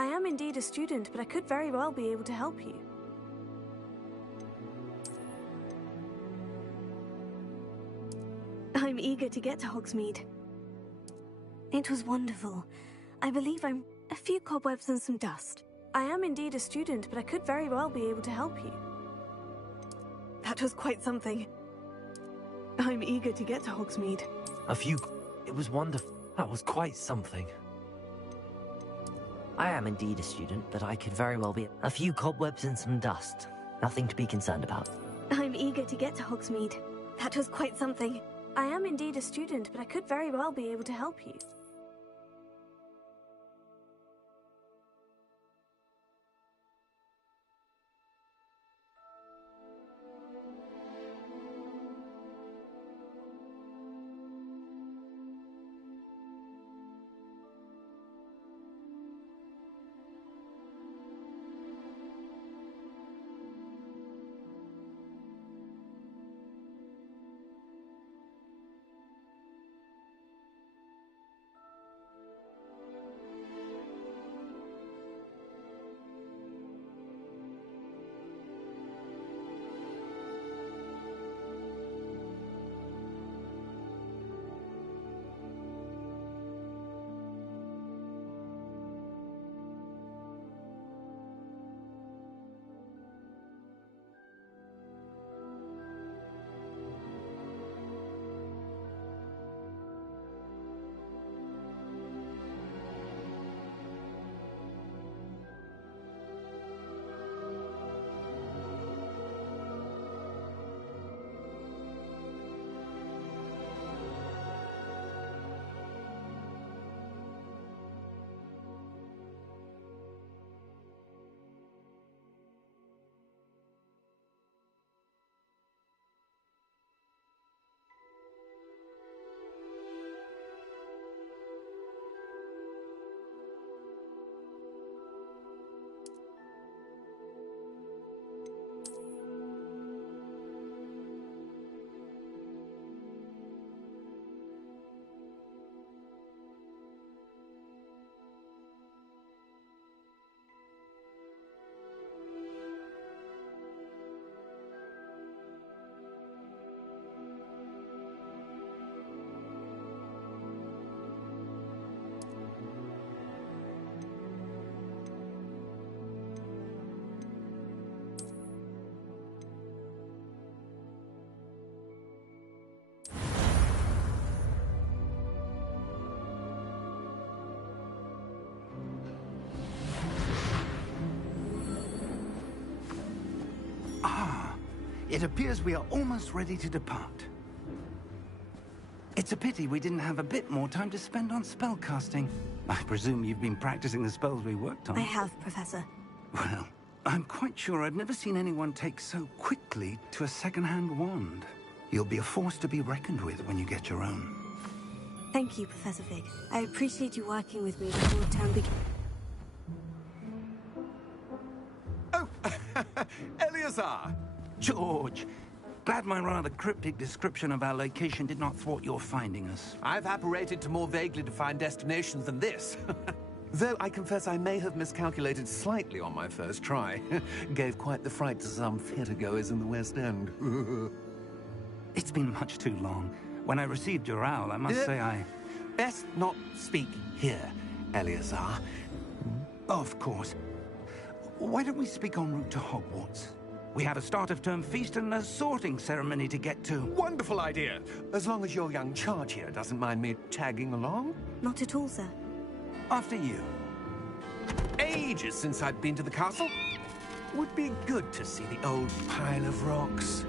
I am indeed a student, but I could very well be able to help you. I'm eager to get to Hogsmeade. It was wonderful. I believe I'm a few cobwebs and some dust. I am indeed a student, but I could very well be able to help you. That was quite something. I'm eager to get to Hogsmeade. It was wonderful. That was quite something. I am indeed a student, but I could very well be a few cobwebs and some dust. Nothing to be concerned about. I'm eager to get to Hogsmeade. That was quite something. I am indeed a student, but I could very well be able to help you. It appears we are almost ready to depart. It's a pity we didn't have a bit more time to spend on spellcasting. I presume you've been practicing the spells we worked on. I have, Professor. Well, I'm quite sure I've never seen anyone take so quickly to a second-hand wand. You'll be a force to be reckoned with when you get your own. Thank you, Professor Fig. I appreciate you working with me before term begins. Oh, Eleazar! George, glad my rather cryptic description of our location did not thwart your finding us. I've apparated to more vaguely defined destinations than this. Though I confess I may have miscalculated slightly on my first try. Gave quite the fright to some theatre-goers in the West End. It's been much too long. When I received your owl, I must say I... Best not speak here, Eleazar. Of course. Why don't we speak en route to Hogwarts? We have a start-of-term feast and a sorting ceremony to get to. Wonderful idea! As long as your young charge here doesn't mind me tagging along. Not at all, sir. After you. Ages since I'd been to the castle. Would be good to see the old pile of rocks.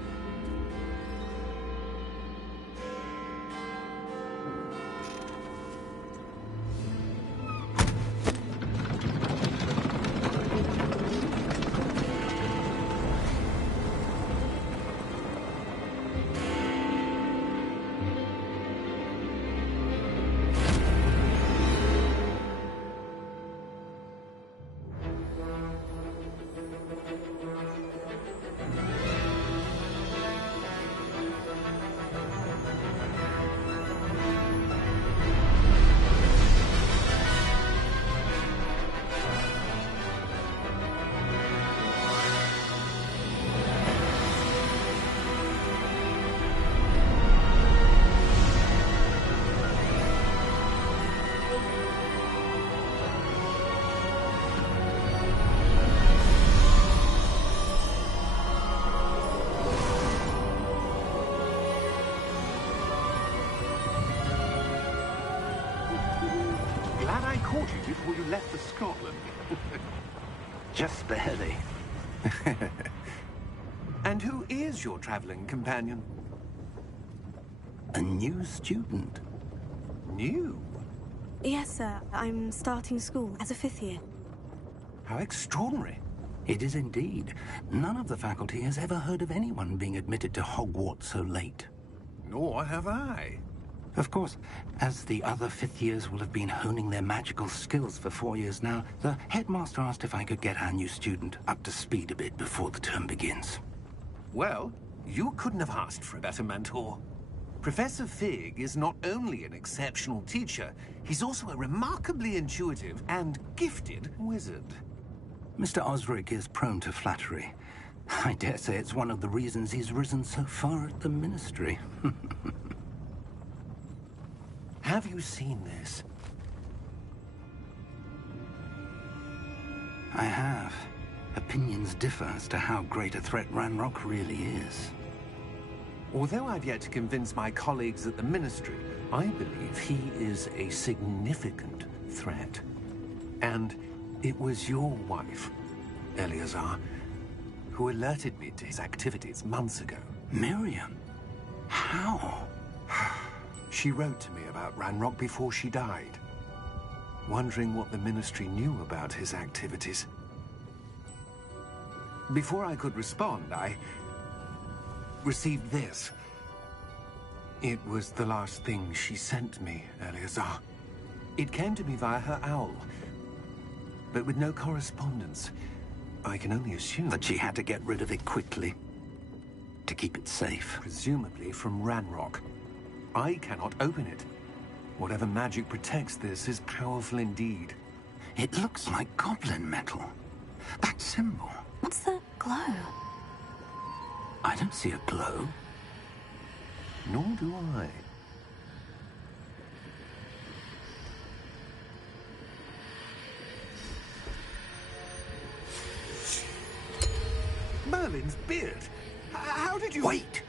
Glad I caught you before you left for Scotland. Just barely. And who is your traveling companion? A new student. New? Yes, sir. I'm starting school as a 5th year. How extraordinary. It is indeed. None of the faculty has ever heard of anyone being admitted to Hogwarts so late. Nor have I. Of course, as the other 5th years will have been honing their magical skills for 4 years now, the headmaster asked if I could get our new student up to speed a bit before the term begins. Well, you couldn't have asked for a better mentor. Professor Fig is not only an exceptional teacher, he's also a remarkably intuitive and gifted wizard. Mr. Osric is prone to flattery. I dare say it's one of the reasons he's risen so far at the Ministry. Have you seen this? I have. Opinions differ as to how great a threat Ranrock really is. Although I've yet to convince my colleagues at the Ministry, I believe he is a significant threat. And it was your wife, Eleazar, who alerted me to his activities months ago. Miriam? How? She wrote to me about Ranrock before she died, wondering what the Ministry knew about his activities. Before I could respond, I received this. It was the last thing she sent me, Eleazar. It came to me via her owl, but with no correspondence. I can only assume That she had to get rid of it quickly, to keep it safe. presumably from Ranrock. I cannot open it. Whatever magic protects this is powerful indeed. It looks like goblin metal. That symbol. What's that glow? I don't see a glow. Nor do I. Merlin's beard. How did you... Wait!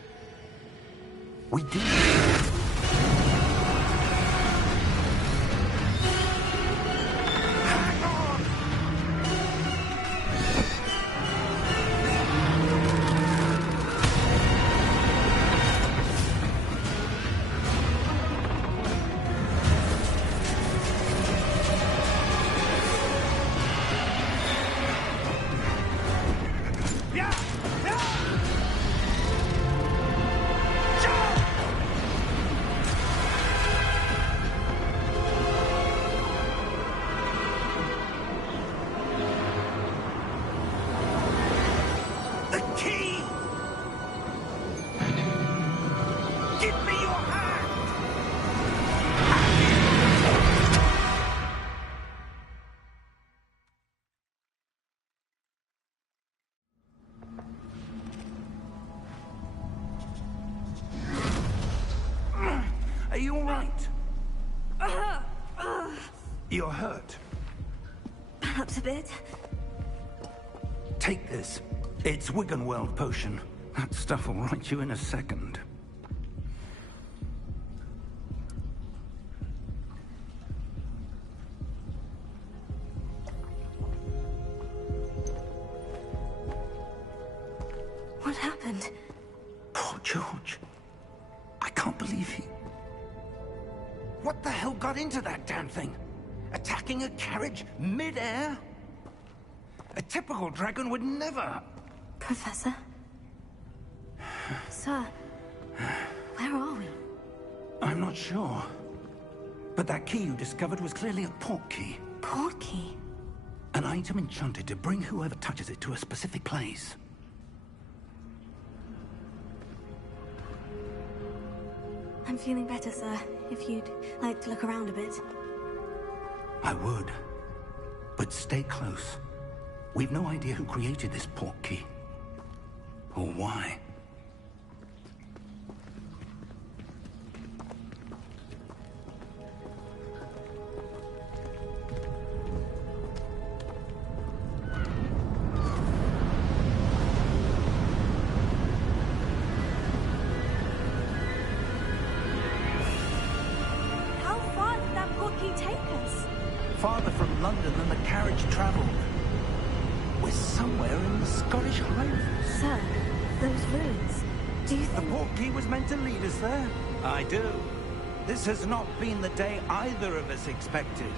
We did. The key! Give me your hand! Are you all right? You're hurt. Perhaps a bit. Take this. It's Wiggenweld potion. That stuff will right you in a second. What happened? Poor George. I can't believe he... What the hell got into that damn thing? Attacking a carriage mid-air? A typical dragon would never... Professor? Sir, where are we? I'm not sure. But that key you discovered was clearly a port key. Port key? An item enchanted to bring whoever touches it to a specific place. I'm feeling better, sir. If you'd like to look around a bit. I would. But stay close. We've no idea who created this port key. Or why. How far did that port key take us? farther from London than the carriage travelled. We're somewhere in the Scottish Highlands. Sir, those ruins. Do you The think... portkey was meant to lead us there? I do. This has not been the day either of us expected.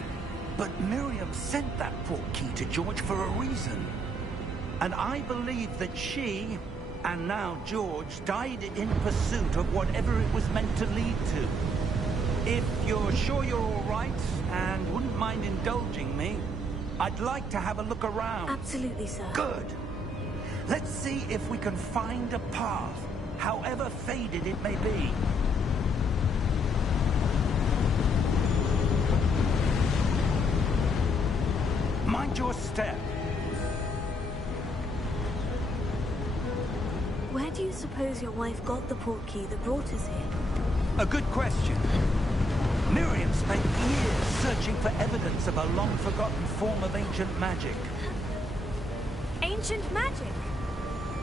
But Miriam sent that portkey to George for a reason. And I believe that she, and now George, died in pursuit of whatever it was meant to lead to. If you're sure you're all right, and wouldn't mind indulging me, I'd like to have a look around. Absolutely, sir. Good. Let's see if we can find a path, however faded it may be. Mind your step. Where do you suppose your wife got the portkey that brought us here? A good question. Miriam spent years searching for evidence of a long-forgotten form of ancient magic. Ancient magic?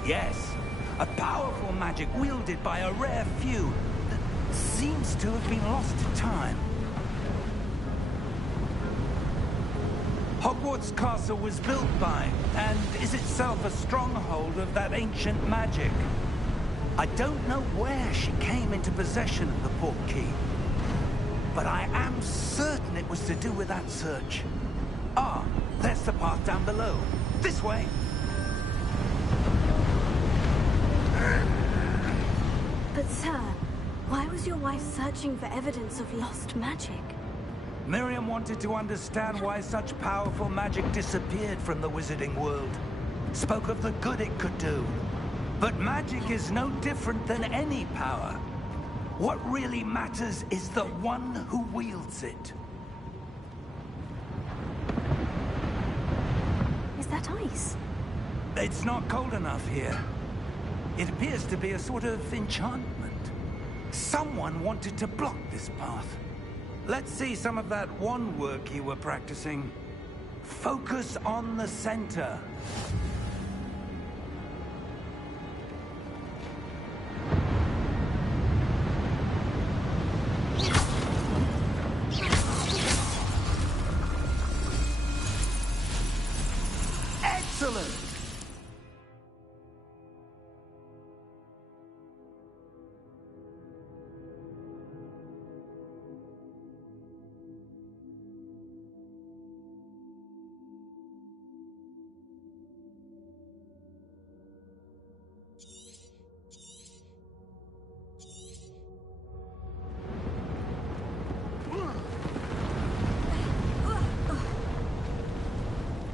Yes, a powerful magic wielded by a rare few that seems to have been lost to time. Hogwarts Castle was built by, and is itself a stronghold of that ancient magic. I don't know where she came into possession of the portkey, but I am certain it was to do with that search. Ah, there's the path down below. This way. But sir, why was your wife searching for evidence of lost magic? Miriam wanted to understand why such powerful magic disappeared from the wizarding world. Spoke of the good it could do. But magic is no different than any power. What really matters is the one who wields it. Is that ice? It's not cold enough here. It appears to be a sort of enchantment. Someone wanted to block this path. Let's see some of that wand work you were practicing. Focus on the center. Excellent!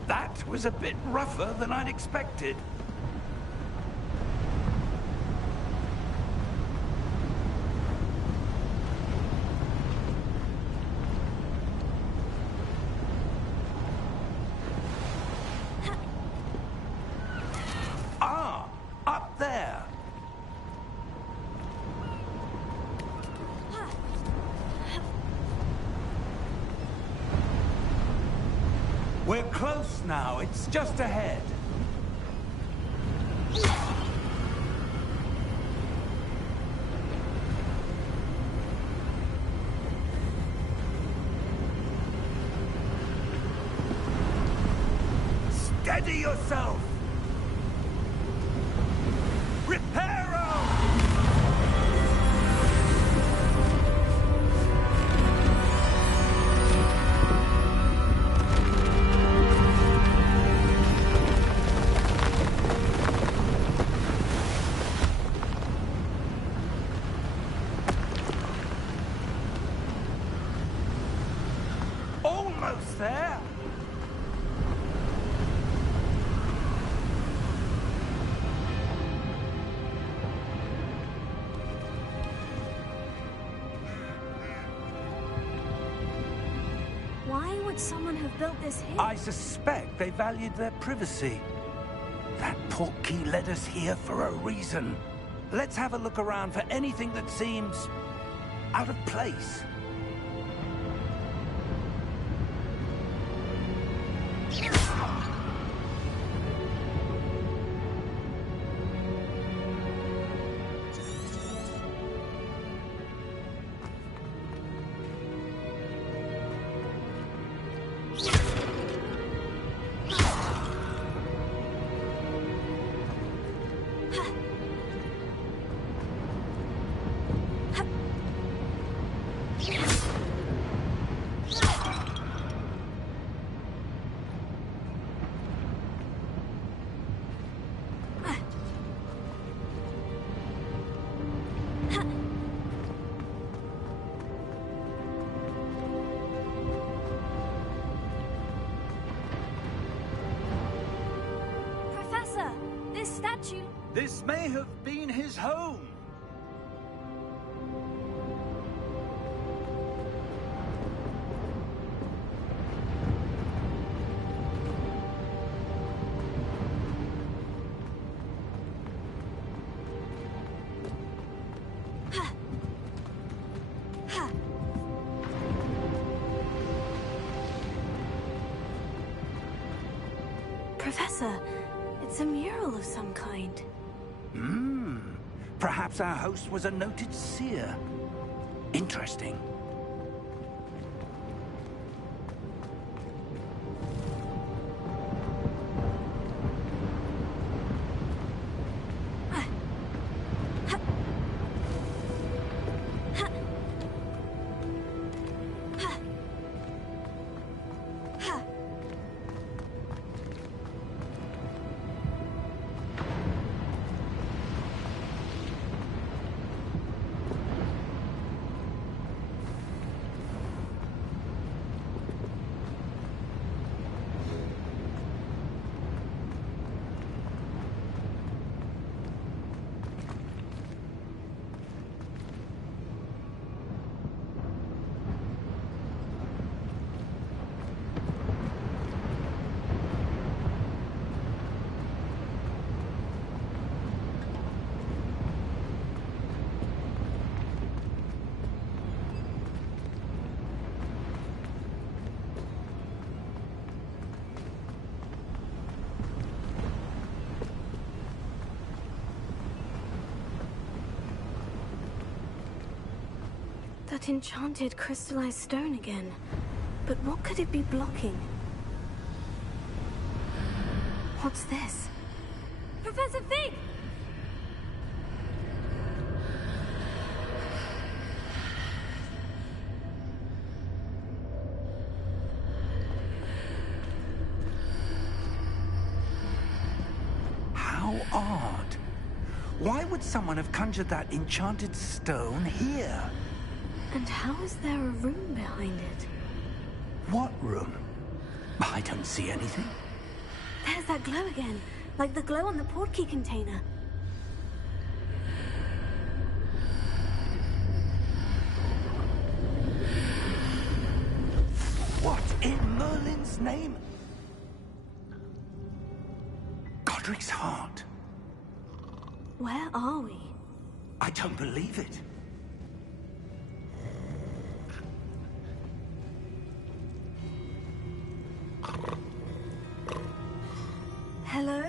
That was a bit rougher than I'd expected. Ah, up there. We're close now. It's just ahead. Steady yourself! Reparo! Almost there! Why would someone have built this here? I suspect they valued their privacy. That portkey led us here for a reason. Let's have a look around for anything that seems out of place. statue? This may have been his home. Professor, it's a mural of some kind. Perhaps our host was a noted seer. Interesting. That enchanted crystallized stone again. But what could it be blocking? What's this? Professor Fig! How odd. Why would someone have conjured that enchanted stone here? And how is there a room behind it? What room? I don't see anything. There's that glow again, like the glow on the portkey container. What in Merlin's name? Godric's heart. Where are we? I don't believe it. Hello?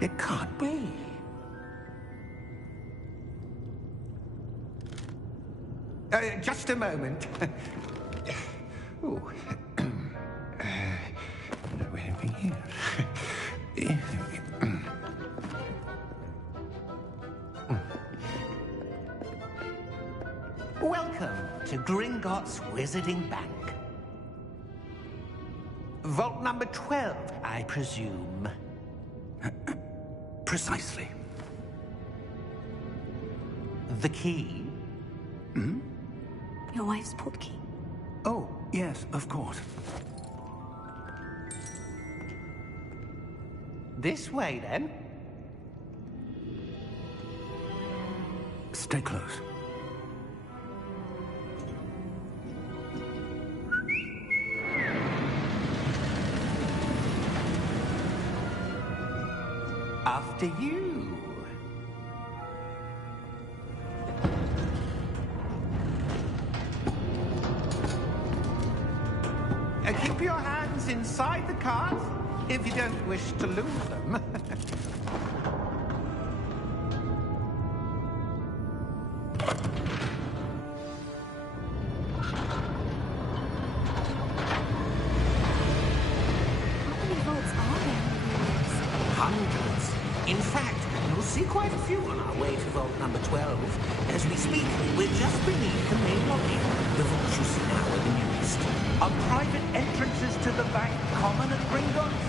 It can't be. Just a moment. Oh. Anything here? Welcome to Gringotts Wizarding Bank. Vault number 12, I presume. Precisely. The key? Your wife's portkey. Oh, yes, of course. This way, then. Stay close. After you. Keep your hands inside the cart if you don't wish to lose them. How many vaults are there in Hogwarts? Hundreds. In fact, you'll see quite a few on our way to vault number 12. As we speak, we're just beneath the main lobby. The vaults you see now are the newest. Are private entrances to the bank common at Gringotts?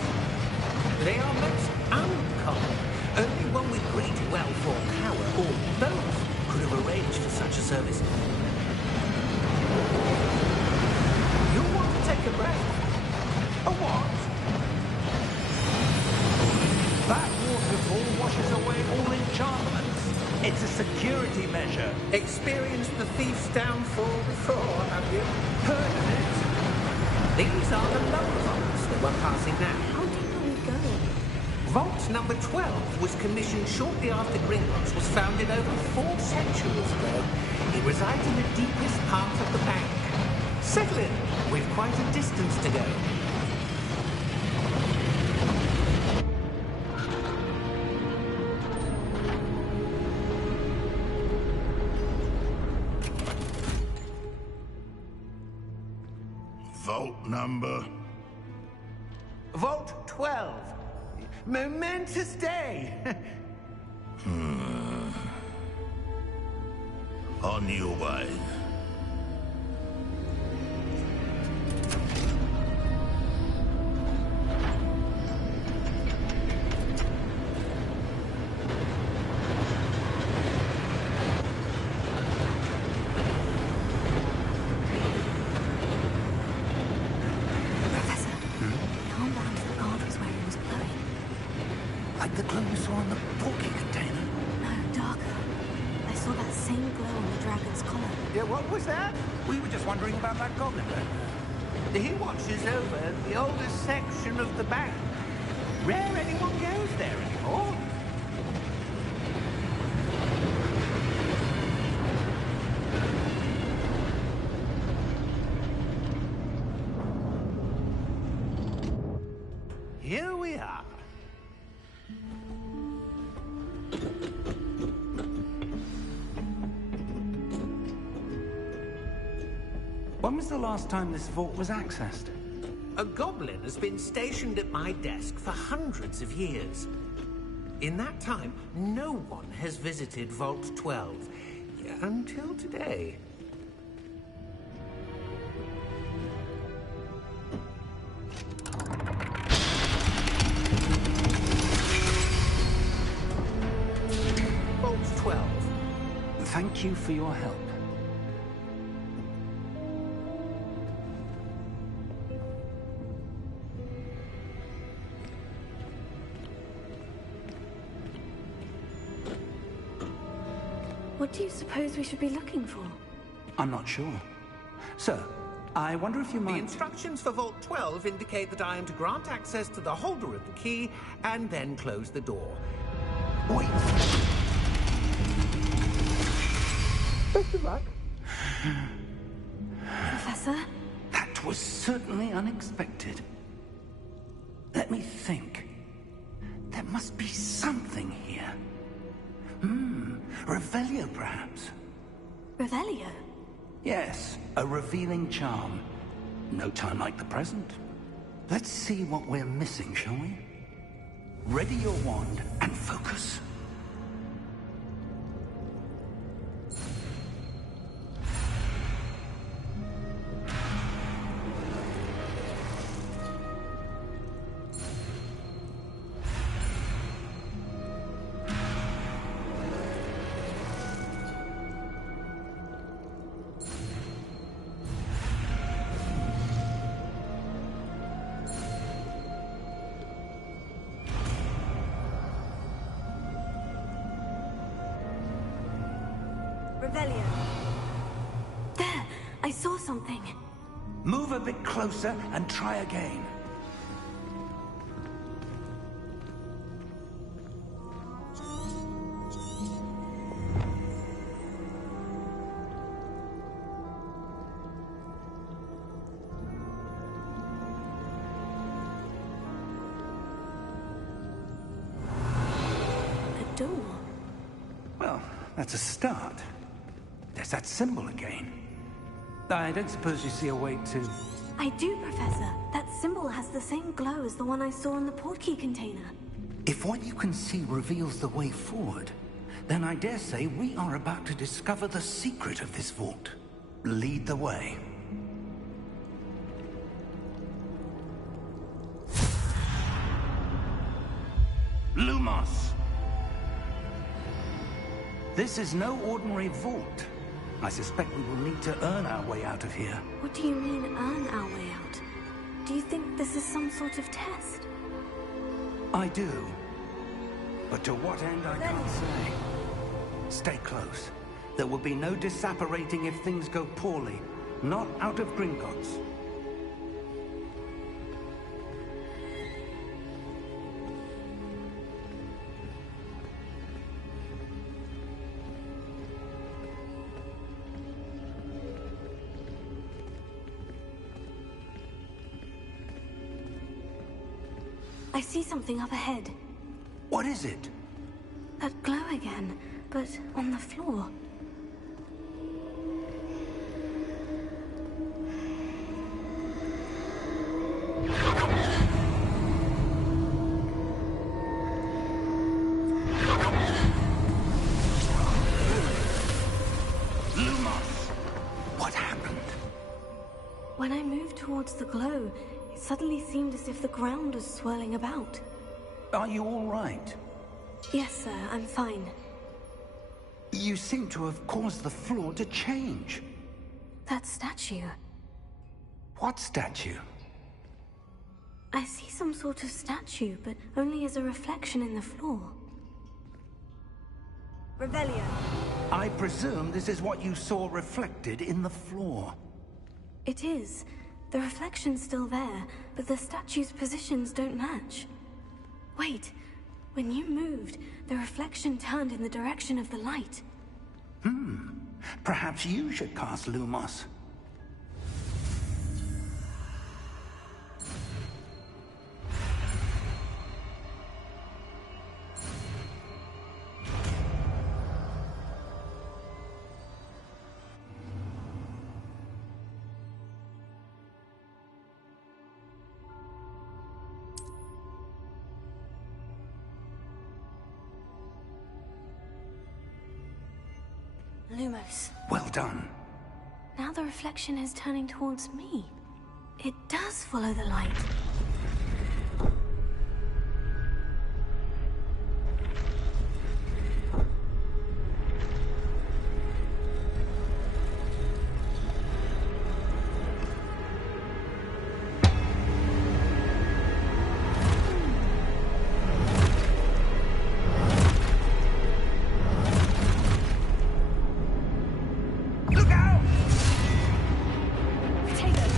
They are most uncommon. Only one with great wealth or power, or both, could have arranged for such a service. You'll want to take a breath. A what? That waterfall washes away all enchantments. It's a security measure. Experienced the thief's downfall before, have you? Heard of it? These are the lower vaults that we're passing now. How deep are we going? Vault number 12 was commissioned shortly after Gringotts was founded over 4 centuries ago. It resides in the deepest part of the bank. Settle in. We've quite a distance to go. Vault number? Vault 12. Momentous day. On your way. Professor, calm down to the guard was where he was glowing. Like the glow you saw in the porky container. No, darker. I saw that same glow on the dragon's collar. Yeah, what was that? We were just wondering about that goblin there. He watches over the oldest section of the bank. Rare anyone goes there anymore. Here we are. When was the last time this vault was accessed? A goblin has been stationed at my desk for hundreds of years. In that time, no one has visited Vault 12. Until today. Vault 12. Thank you for your help. What do you suppose we should be looking for? I'm not sure. Sir, I wonder if you The might... instructions for Vault 12 indicate that I am to grant access to the holder of the key and then close the door. Wait! Best of luck. Professor? That was certainly unexpected. Let me think. There must be something here. Revelio, perhaps? Revelio? Yes, a revealing charm. No time like the present. Let's see what we're missing, shall we? Ready your wand and focus. Revelio. There! I saw something. Move a bit closer and try again. A door. Well, that's a start. There's that symbol again. I don't suppose you see a way to... I do, Professor. That symbol has the same glow as the one I saw in the portkey container. If what you can see reveals the way forward, Then I dare say we are about to discover the secret of this vault. Lead the way. Lumos! This is no ordinary vault. I suspect we will need to earn our way out of here. What do you mean, earn our way out? Do you think this is some sort of test? I do. But to what end, I can't say. Stay close. There will be no disapparating if things go poorly. Not out of Gringotts. I see something up ahead. What is it? That glow again, but on the floor. Lumos! What happened? When I moved towards the glow, it suddenly seemed as if the ground was swirling about. Are you all right? Yes, sir, I'm fine. You seem to have caused the floor to change. That statue. What statue? I see some sort of statue, but only as a reflection in the floor. Revelio. I presume this is what you saw reflected in the floor. It is. The reflection's still there, but the statue's positions don't match. Wait. When you moved, the reflection turned in the direction of the light. Perhaps you should cast Lumos. Lumos. Well done. Now the reflection is turning towards me. It does follow the light. Look out! Take it.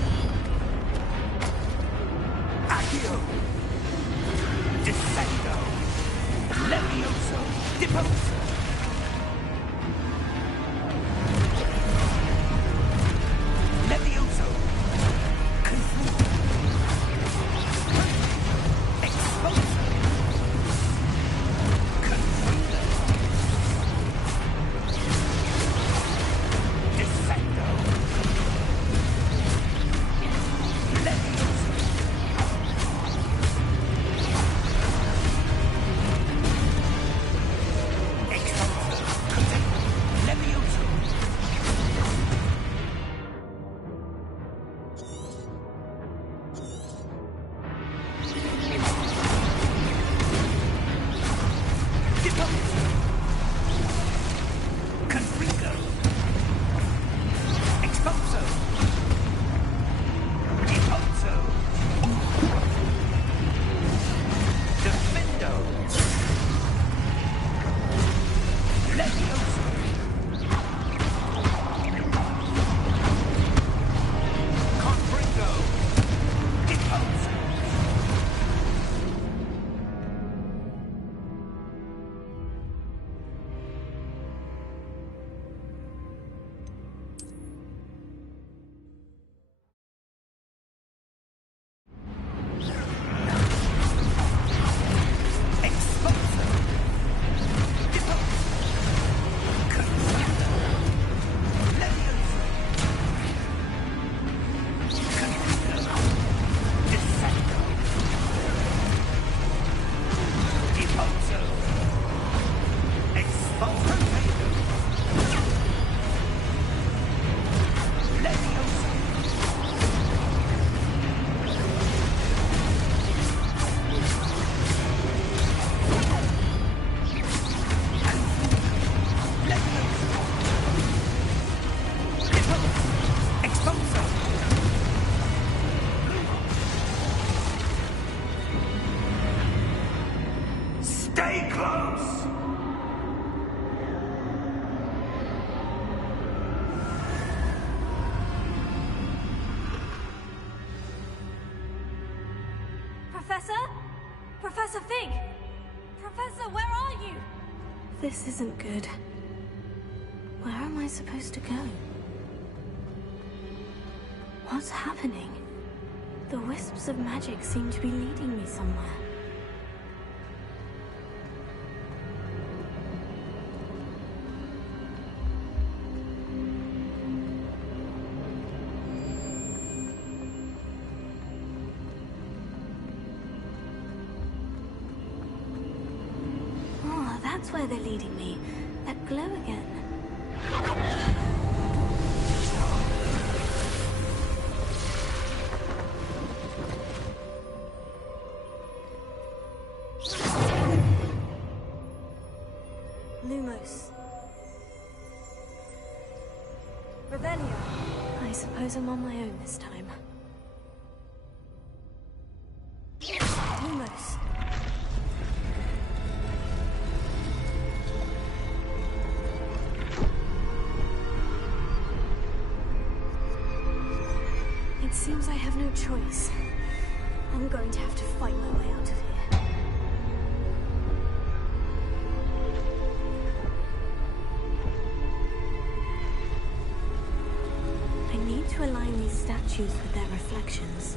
Professor Fig! Professor, where are you? This isn't good. Where am I supposed to go? What's happening? The wisps of magic seem to be leading me somewhere. Oh, that's where they're leading me. That glow again. Lumos. Revelio. I suppose I'm on my own this time. Lumos. It seems I have no choice. I'm going to have to fight my way out of here. To align these statues with their reflections.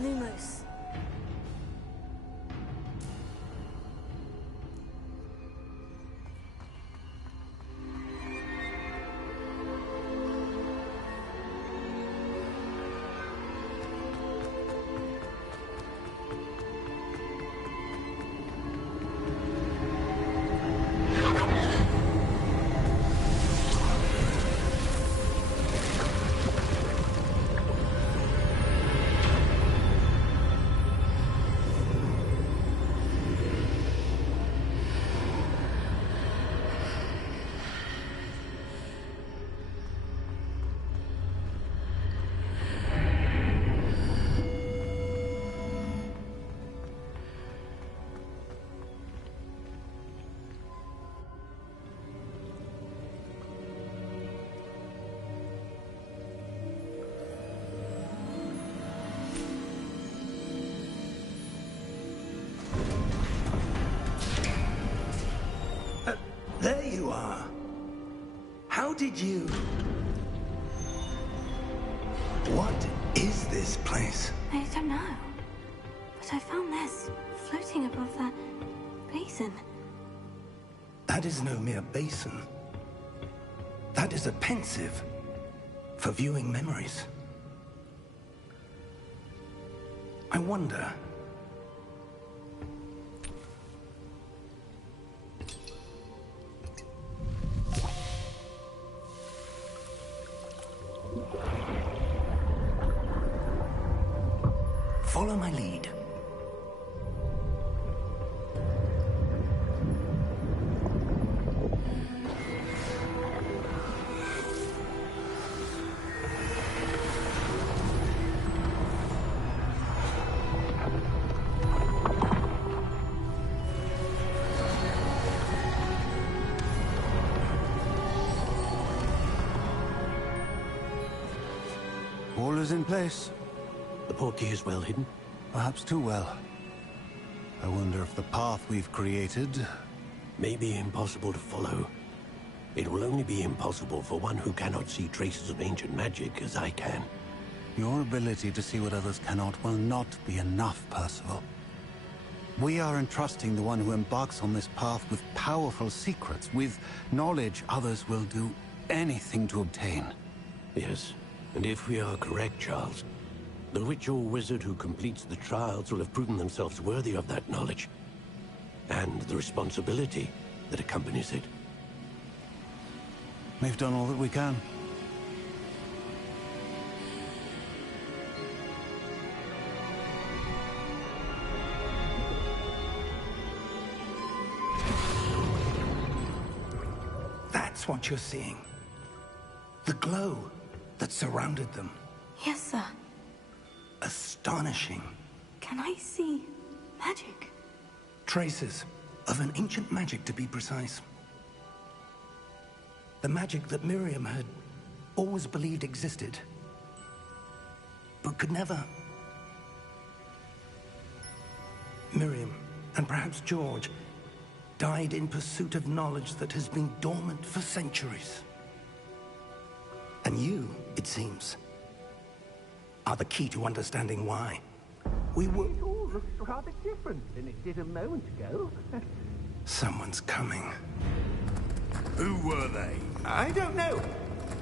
Lumos. There you are. How did you... What is this place? I don't know. But I found this floating above that basin. That is no mere basin. That is a pensive for viewing memories. I wonder... Follow my lead. All is in place. The portkey is well hidden? Perhaps too well. I wonder if the path we've created... May be impossible to follow. It will only be impossible for one who cannot see traces of ancient magic as I can. Your ability to see what others cannot will not be enough, Percival. We are entrusting the one who embarks on this path with powerful secrets, with knowledge others will do anything to obtain. Yes, and if we are correct, Charles, the witch or wizard who completes the trials will have proven themselves worthy of that knowledge, and the responsibility that accompanies it. We've done all that we can. That's what you're seeing. The glow that surrounded them. Yes, sir. Astonishing. Can I see magic? Traces of an ancient magic, to be precise. The magic that Miriam had always believed existed, but could never. Miriam, and perhaps George, died in pursuit of knowledge that has been dormant for centuries. And you, it seems, are the key to understanding why. We were... It all looks rather different than it did a moment ago. Someone's coming. Who were they? I don't know.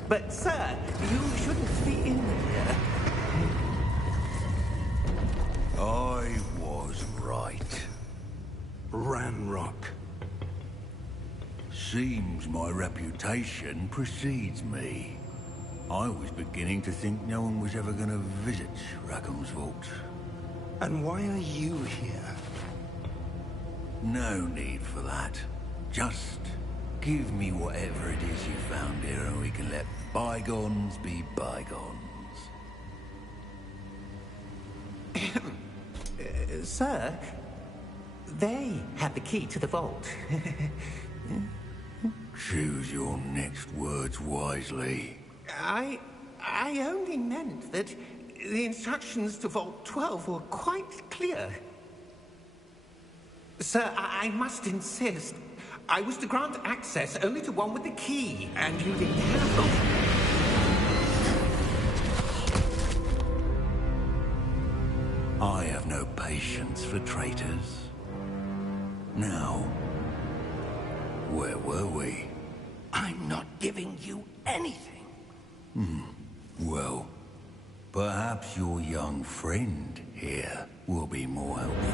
But, sir, you shouldn't be in here. I was right. Ranrock. Seems my reputation precedes me. I was beginning to think no one was ever going to visit Rackham's vault. And why are you here? No need for that. Just give me whatever it is you found here and we can let bygones be bygones. Sir, they have the key to the vault. Choose your next words wisely. I only meant that the instructions to Vault 12 were quite clear. Sir, I must insist. I was to grant access only to one with the key, and you didn't have them. I have no patience for traitors. Now, where were we? I'm not giving you anything. Well, perhaps your young friend here will be more helpful.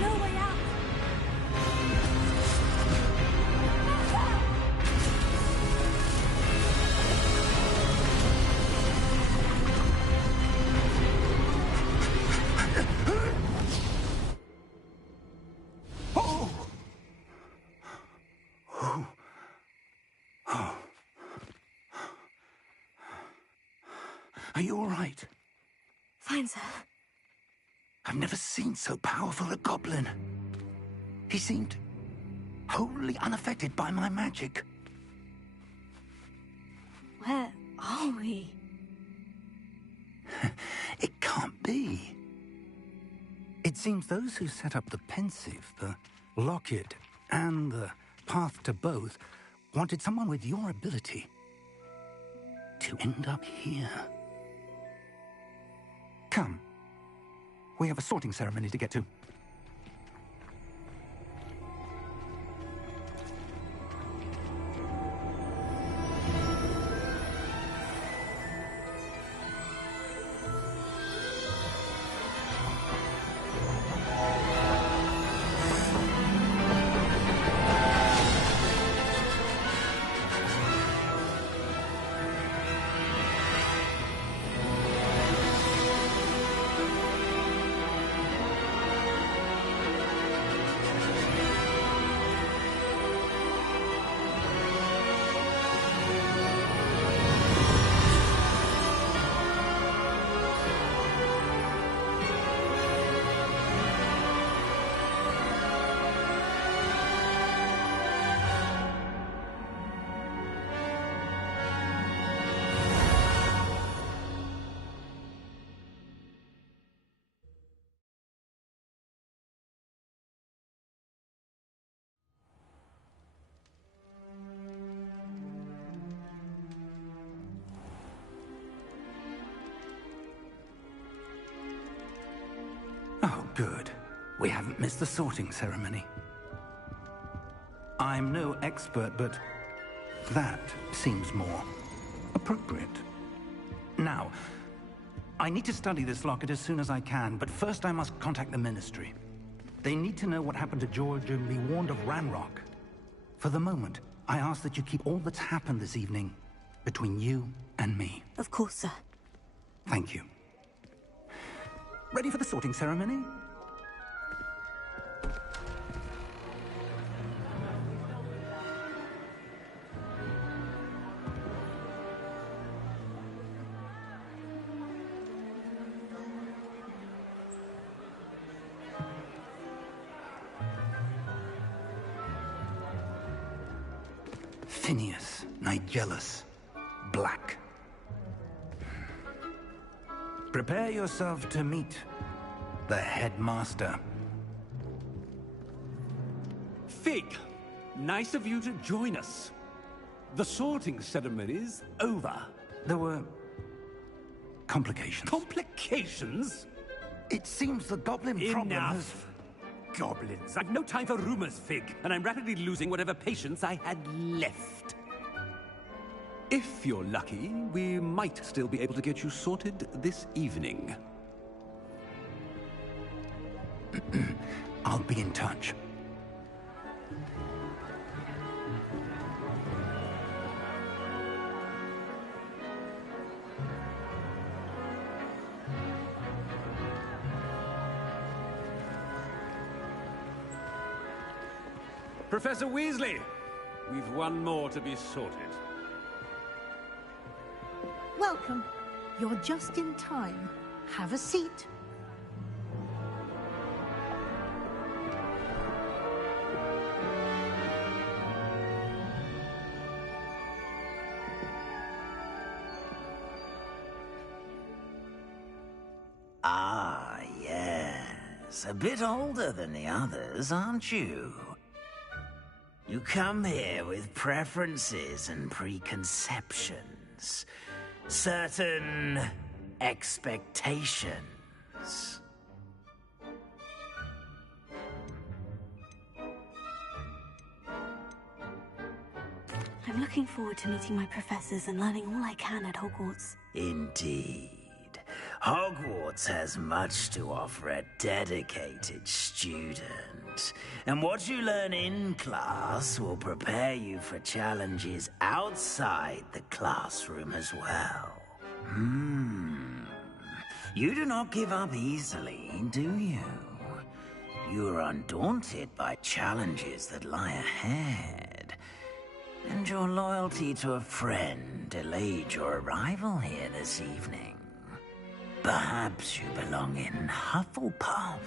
No way out! Are you all right? Fine, sir. I've never seen so powerful a goblin. He seemed wholly unaffected by my magic. Where are we? It can't be. It seems those who set up the pensive, the locket, and the path to both wanted someone with your ability to end up here. Come. We have a sorting ceremony to get to. Oh, good. We haven't missed the sorting ceremony. I'm no expert, but that seems more appropriate. Now, I need to study this locket as soon as I can, but first I must contact the Ministry. They need to know what happened to George and be warned of Ranrock. For the moment, I ask that you keep all that's happened this evening between you and me. Of course, sir. Thank you. Ready for the sorting ceremony? Phineas, Nigellus, Black. Prepare yourself to meet the headmaster. Fig, nice of you to join us. The sorting ceremony's over. There were complications. Complications? It seems the goblin problem has... Enough. Goblins. I've no time for rumors, Fig, and I'm rapidly losing whatever patience I had left. If you're lucky, we might still be able to get you sorted this evening. I'll be in touch. Professor Weasley! We've one more to be sorted. Welcome. You're just in time. Have a seat. Ah, yes. A bit older than the others, aren't you? You come here with preferences and preconceptions. Certain expectations. I'm looking forward to meeting my professors and learning all I can at Hogwarts. Indeed. Hogwarts has much to offer a dedicated student. And what you learn in class will prepare you for challenges outside the classroom as well. You do not give up easily, do you? You are undaunted by challenges that lie ahead. And your loyalty to a friend delayed your arrival here this evening. Perhaps you belong in Hufflepuff.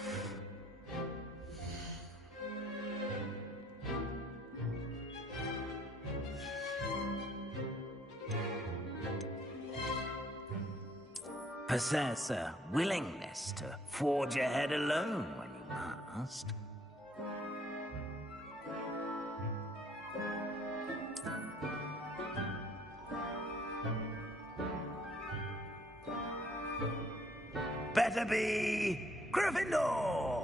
Possess a willingness to forge ahead alone when you must. Better be Gryffindor!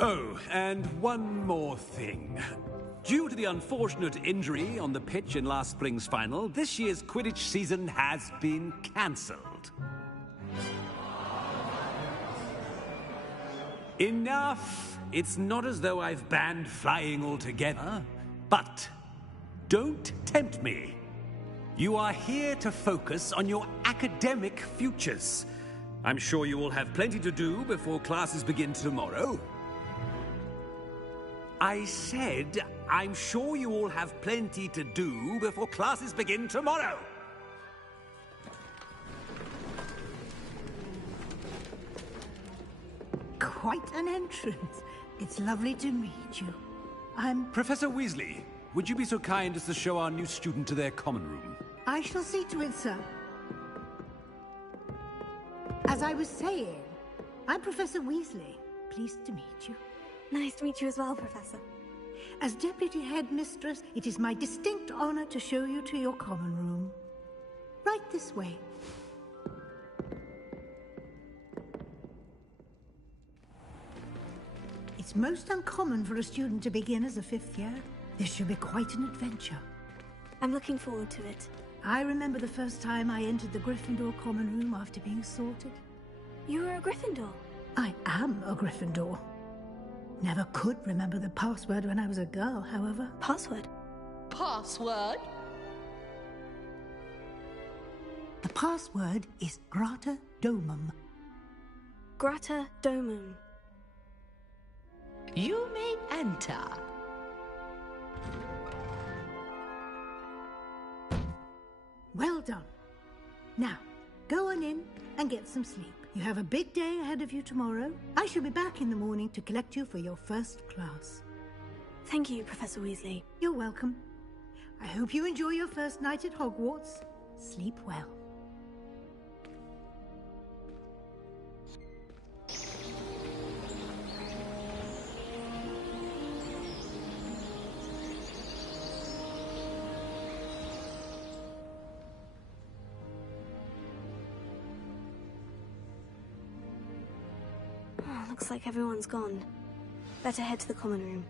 Oh, and one more thing. Due to the unfortunate injury on the pitch in last spring's final, this year's Quidditch season has been cancelled. Enough! It's not as though I've banned flying altogether. But don't tempt me. You are here to focus on your academic futures. I'm sure you will have plenty to do before classes begin tomorrow. I said, I'm sure you all have plenty to do before classes begin tomorrow. Quite an entrance. It's lovely to meet you. I'm... Professor Weasley, would you be so kind as to show our new student to their common room? I shall see to it, sir. As I was saying, I'm Professor Weasley. Pleased to meet you. Nice to meet you as well, Professor. As Deputy Headmistress, it is my distinct honor to show you to your common room. Right this way. It's most uncommon for a student to begin as a fifth year. This should be quite an adventure. I'm looking forward to it. I remember the first time I entered the Gryffindor common room after being sorted. You were a Gryffindor? I am a Gryffindor. Never could remember the password when I was a girl, however. Password? Password? The password is Grata Domum. Grata Domum. You may enter. Well done. Now, go on in and get some sleep. You have a big day ahead of you tomorrow. I shall be back in the morning to collect you for your first class. Thank you, Professor Weasley. You're welcome. I hope you enjoy your first night at Hogwarts. Sleep well. Looks like everyone's gone. Better head to the common room.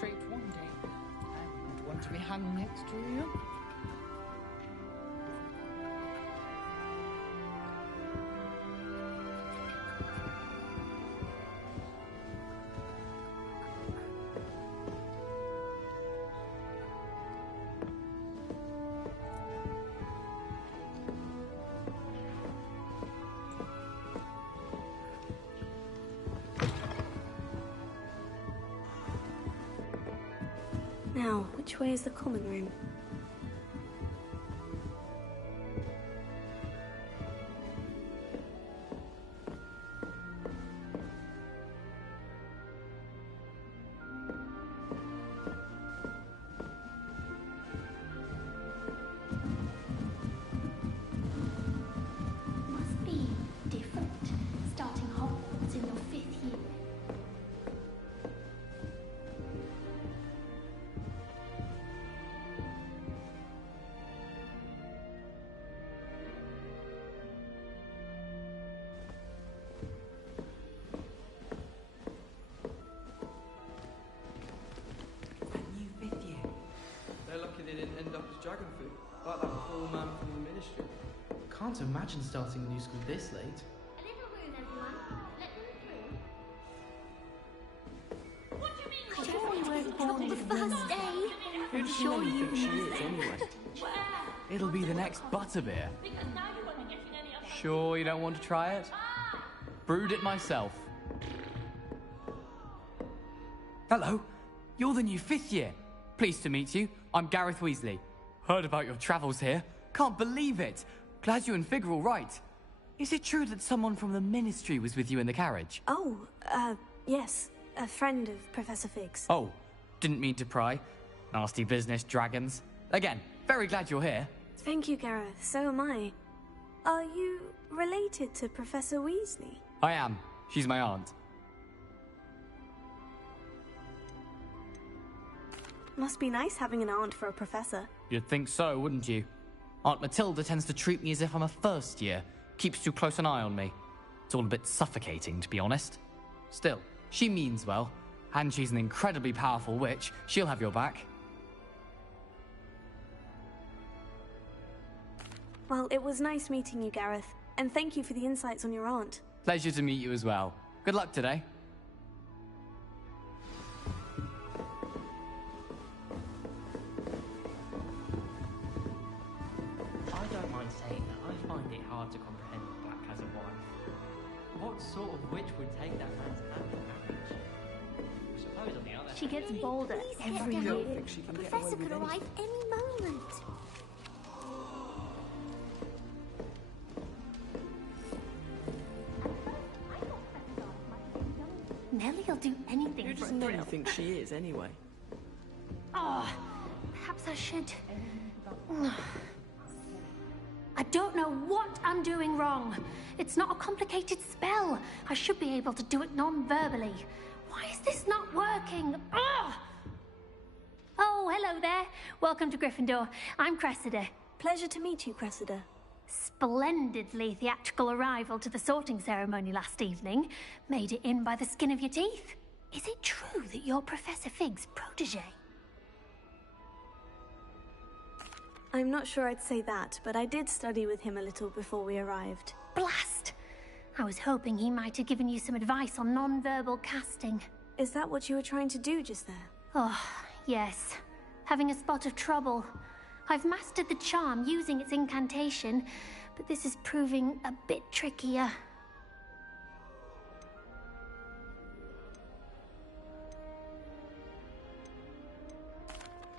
portrait one day. I wouldn't want to be hung next to you. Now, which way is the common room? Must be different, starting Hogwarts in your 5th year. They're lucky they didn't end up as dragon food, like that poor man from the ministry. Can't imagine starting a new school this late. A little room, everyone. Let them through. What do you mean? I definitely won't Not hold the it. first day. Who does she really think she is, anyway? It'll be the next butterbeer. Because now you won't be getting any of Sure you don't want to try it? Brewed it myself. Hello, you're the new 5th year. Pleased to meet you. I'm Gareth Weasley. Heard about your travels here. Can't believe it. Glad you and Fig are all right. Is it true that someone from the Ministry was with you in the carriage? Oh, yes. A friend of Professor Fig's. Oh, didn't mean to pry. Nasty business, dragons. Again, very glad you're here. Thank you, Gareth. So am I. Are you related to Professor Weasley? I am. She's my aunt. Must be nice having an aunt for a professor. You'd think so, wouldn't you? Aunt Matilda tends to treat me as if I'm a first year. Keeps too close an eye on me. It's all a bit suffocating, to be honest. Still, she means well. And she's an incredibly powerful witch. She'll have your back. Well, it was nice meeting you, Gareth. And thank you for the insights on your aunt. Pleasure to meet you as well. Good luck today. I don't mind saying that I find it hard to comprehend that Black has a wife. What sort of witch would take that man's hand in marriage? I suppose on the other She gets bolder every I year. don't think she A can get away professor with could anything. arrive any moment. Nellie'll do anything Who for does a Nellie thrill. think she is, anyway? Oh, perhaps I should. I don't know what I'm doing wrong. It's not a complicated spell. I should be able to do it non-verbally. Why is this not working? Ugh! Oh, hello there. Welcome to Gryffindor. I'm Cressida. Pleasure to meet you, Cressida. Splendidly theatrical arrival to the sorting ceremony last evening. Made it in by the skin of your teeth. Is it true that you're Professor Fig's protege? I'm not sure I'd say that, but I did study with him a little before we arrived. Blast! I was hoping he might have given you some advice on non-verbal casting. Is that what you were trying to do just there? Oh, yes. Having a spot of trouble. I've mastered the charm using its incantation, but this is proving a bit trickier.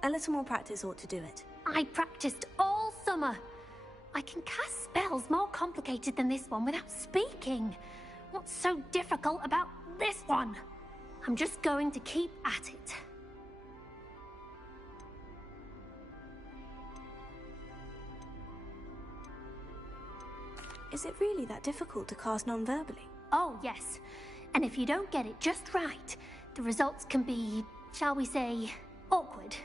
A little more practice ought to do it. I practiced all summer. I can cast spells more complicated than this one without speaking. What's so difficult about this one? I'm just going to keep at it. Is it really that difficult to cast non-verbally? Oh, yes. And if you don't get it just right, the results can be, shall we say, awkward.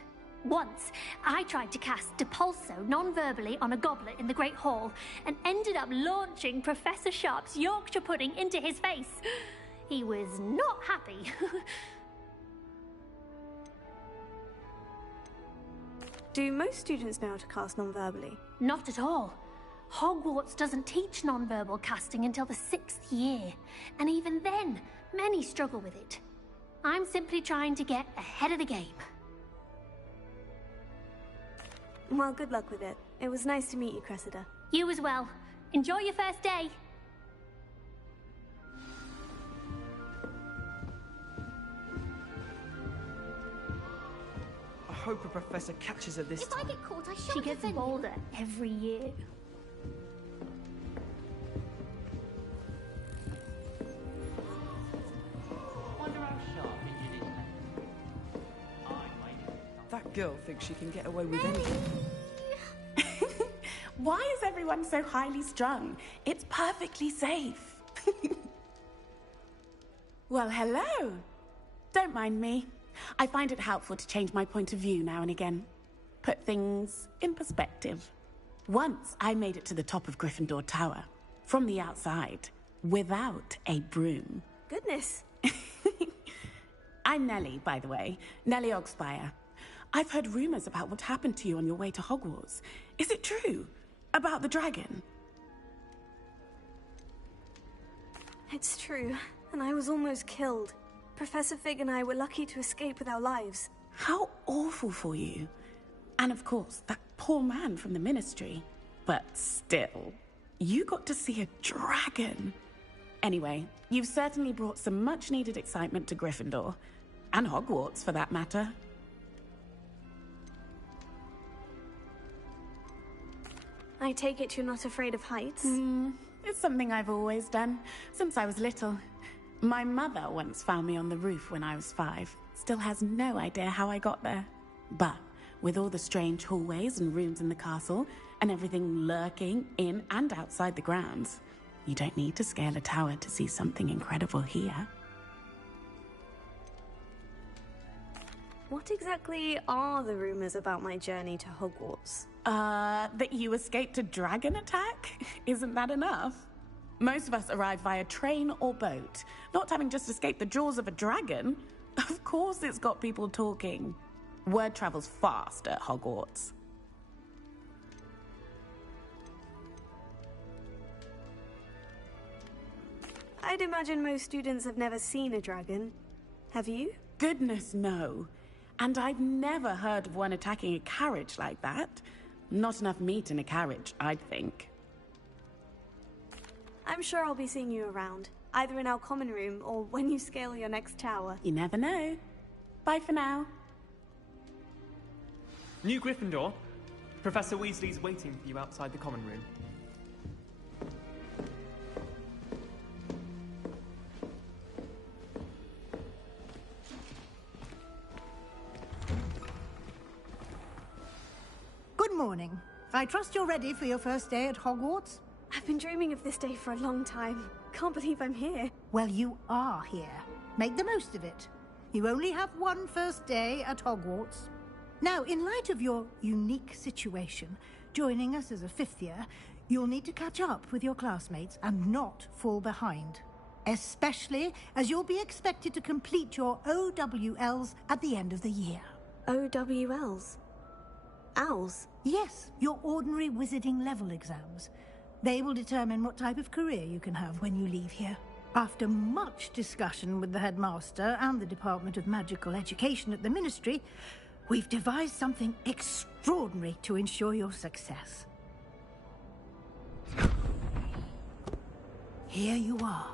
Once, I tried to cast Depulso non-verbally on a goblet in the Great Hall and ended up launching Professor Sharp's Yorkshire pudding into his face. He was not happy. Do most students know how to cast non-verbally? Not at all. Hogwarts doesn't teach non-verbal casting until the 6th year, and even then, many struggle with it. I'm simply trying to get ahead of the game. Well, good luck with it. It was nice to meet you, Cressida. You as well. Enjoy your first day. I hope a professor catches her this If time. I get caught, I shan't. She gets bolder every year. Wonder how sharp Injured is left. I might. That girl thinks she can get away with anything. Why is everyone so highly strung? It's perfectly safe. Well, hello. Don't mind me. I find it helpful to change my point of view now and again. Put things in perspective. Once I made it to the top of Gryffindor Tower, from the outside, without a broom. Goodness. I'm Nellie, by the way. Nellie Ogspire. I've heard rumors about what happened to you on your way to Hogwarts. Is it true? About the dragon? It's true, and I was almost killed. Professor Fig and I were lucky to escape with our lives. How awful for you. And of course, that poor man from the Ministry. But still, you got to see a dragon. Anyway, you've certainly brought some much-needed excitement to Gryffindor. And Hogwarts, for that matter. I take it you're not afraid of heights? It's something I've always done, since I was little. My mother once found me on the roof when I was 5. Still has no idea how I got there. But with all the strange hallways and rooms in the castle, and everything lurking in and outside the grounds, you don't need to scale a tower to see something incredible here. What exactly are the rumors about my journey to Hogwarts? That you escaped a dragon attack? Isn't that enough? Most of us arrive via train or boat, not having just escaped the jaws of a dragon. Of course it's got people talking. Word travels fast at Hogwarts. I'd imagine most students have never seen a dragon. Have you? Goodness, no. And I've never heard of one attacking a carriage like that. Not enough meat in a carriage, I'd think. I'm sure I'll be seeing you around, either in our common room or when you scale your next tower. You never know. Bye for now. New Gryffindor. Professor Weasley's waiting for you outside the common room. Good morning. I trust you're ready for your first day at Hogwarts? I've been dreaming of this day for a long time. Can't believe I'm here. Well, you are here. Make the most of it. You only have one first day at Hogwarts. Now, in light of your unique situation, joining us as a 5th year, you'll need to catch up with your classmates and not fall behind. Especially as you'll be expected to complete your OWLs at the end of the year. OWLs? Owls? Yes, your ordinary wizarding level exams. They will determine what type of career you can have when you leave here. After much discussion with the headmaster and the Department of Magical Education at the Ministry, we've devised something extraordinary to ensure your success. Here you are.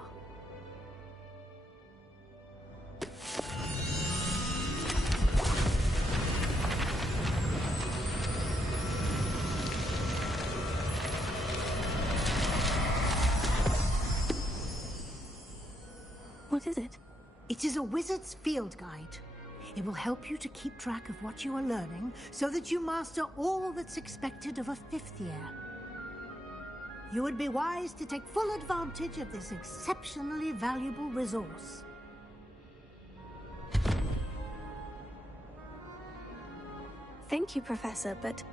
What is it? It is a wizard's field guide. It will help you to keep track of what you are learning so that you master all that's expected of a 5th year. You would be wise to take full advantage of this exceptionally valuable resource. Thank you, Professor, but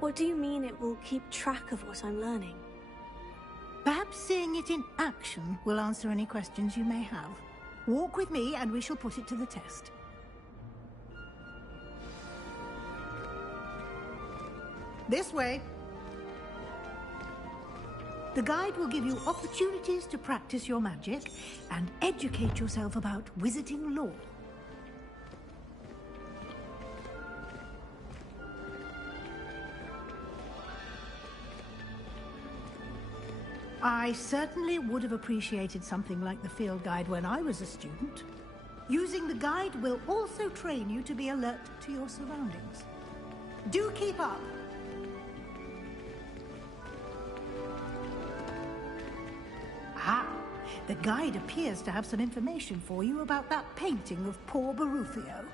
what do you mean it will keep track of what I'm learning? Perhaps seeing it in action will answer any questions you may have. Walk with me and we shall put it to the test. This way. The guide will give you opportunities to practice your magic and educate yourself about wizarding lore. I certainly would have appreciated something like the field guide when I was a student. Using the guide will also train you to be alert to your surroundings. Do keep up! Ah, the guide appears to have some information for you about that painting of poor Baruthio.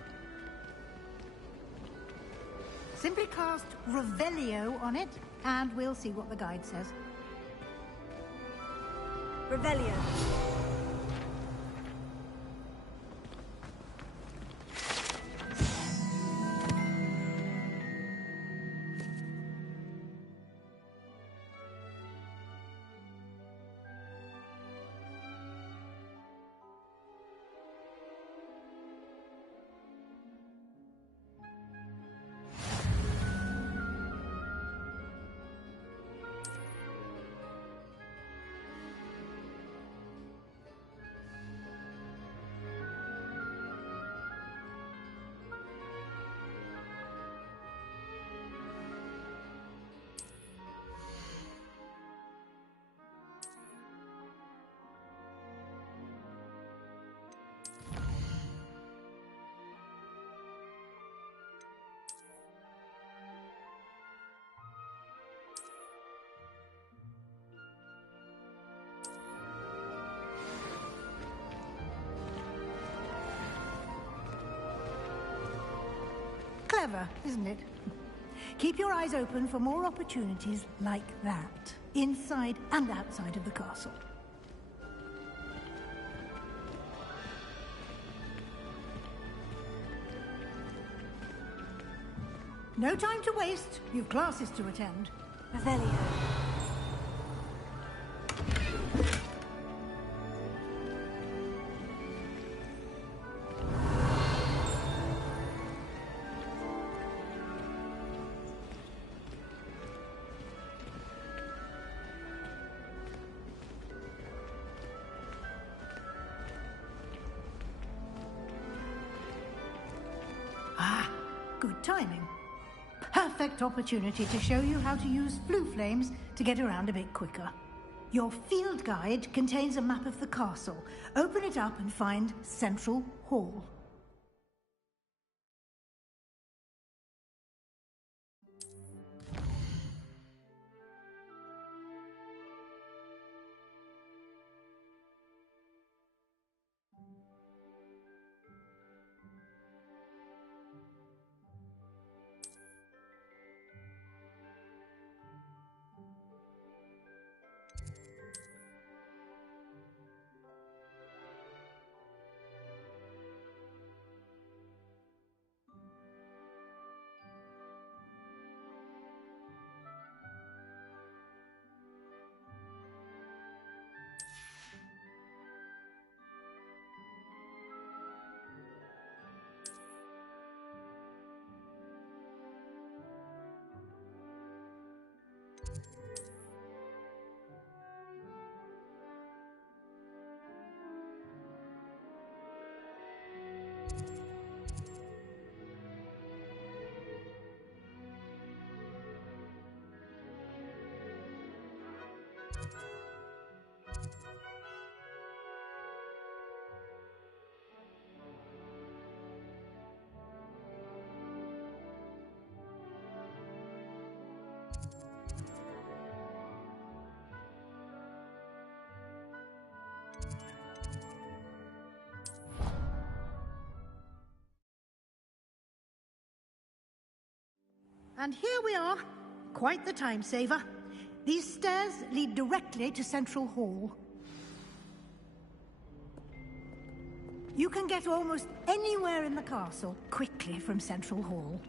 Simply cast Revelio on it, and we'll see what the guide says. Revelio. Clever, isn't it? Keep your eyes open for more opportunities like that, inside and outside of the castle. No time to waste. You've classes to attend. Revelio. Ah, good timing. Perfect opportunity to show you how to use flue flames to get around a bit quicker. Your field guide contains a map of the castle. Open it up and find Central Hall. And here we are. Quite the time saver. These stairs lead directly to Central Hall. You can get almost anywhere in the castle quickly from Central Hall.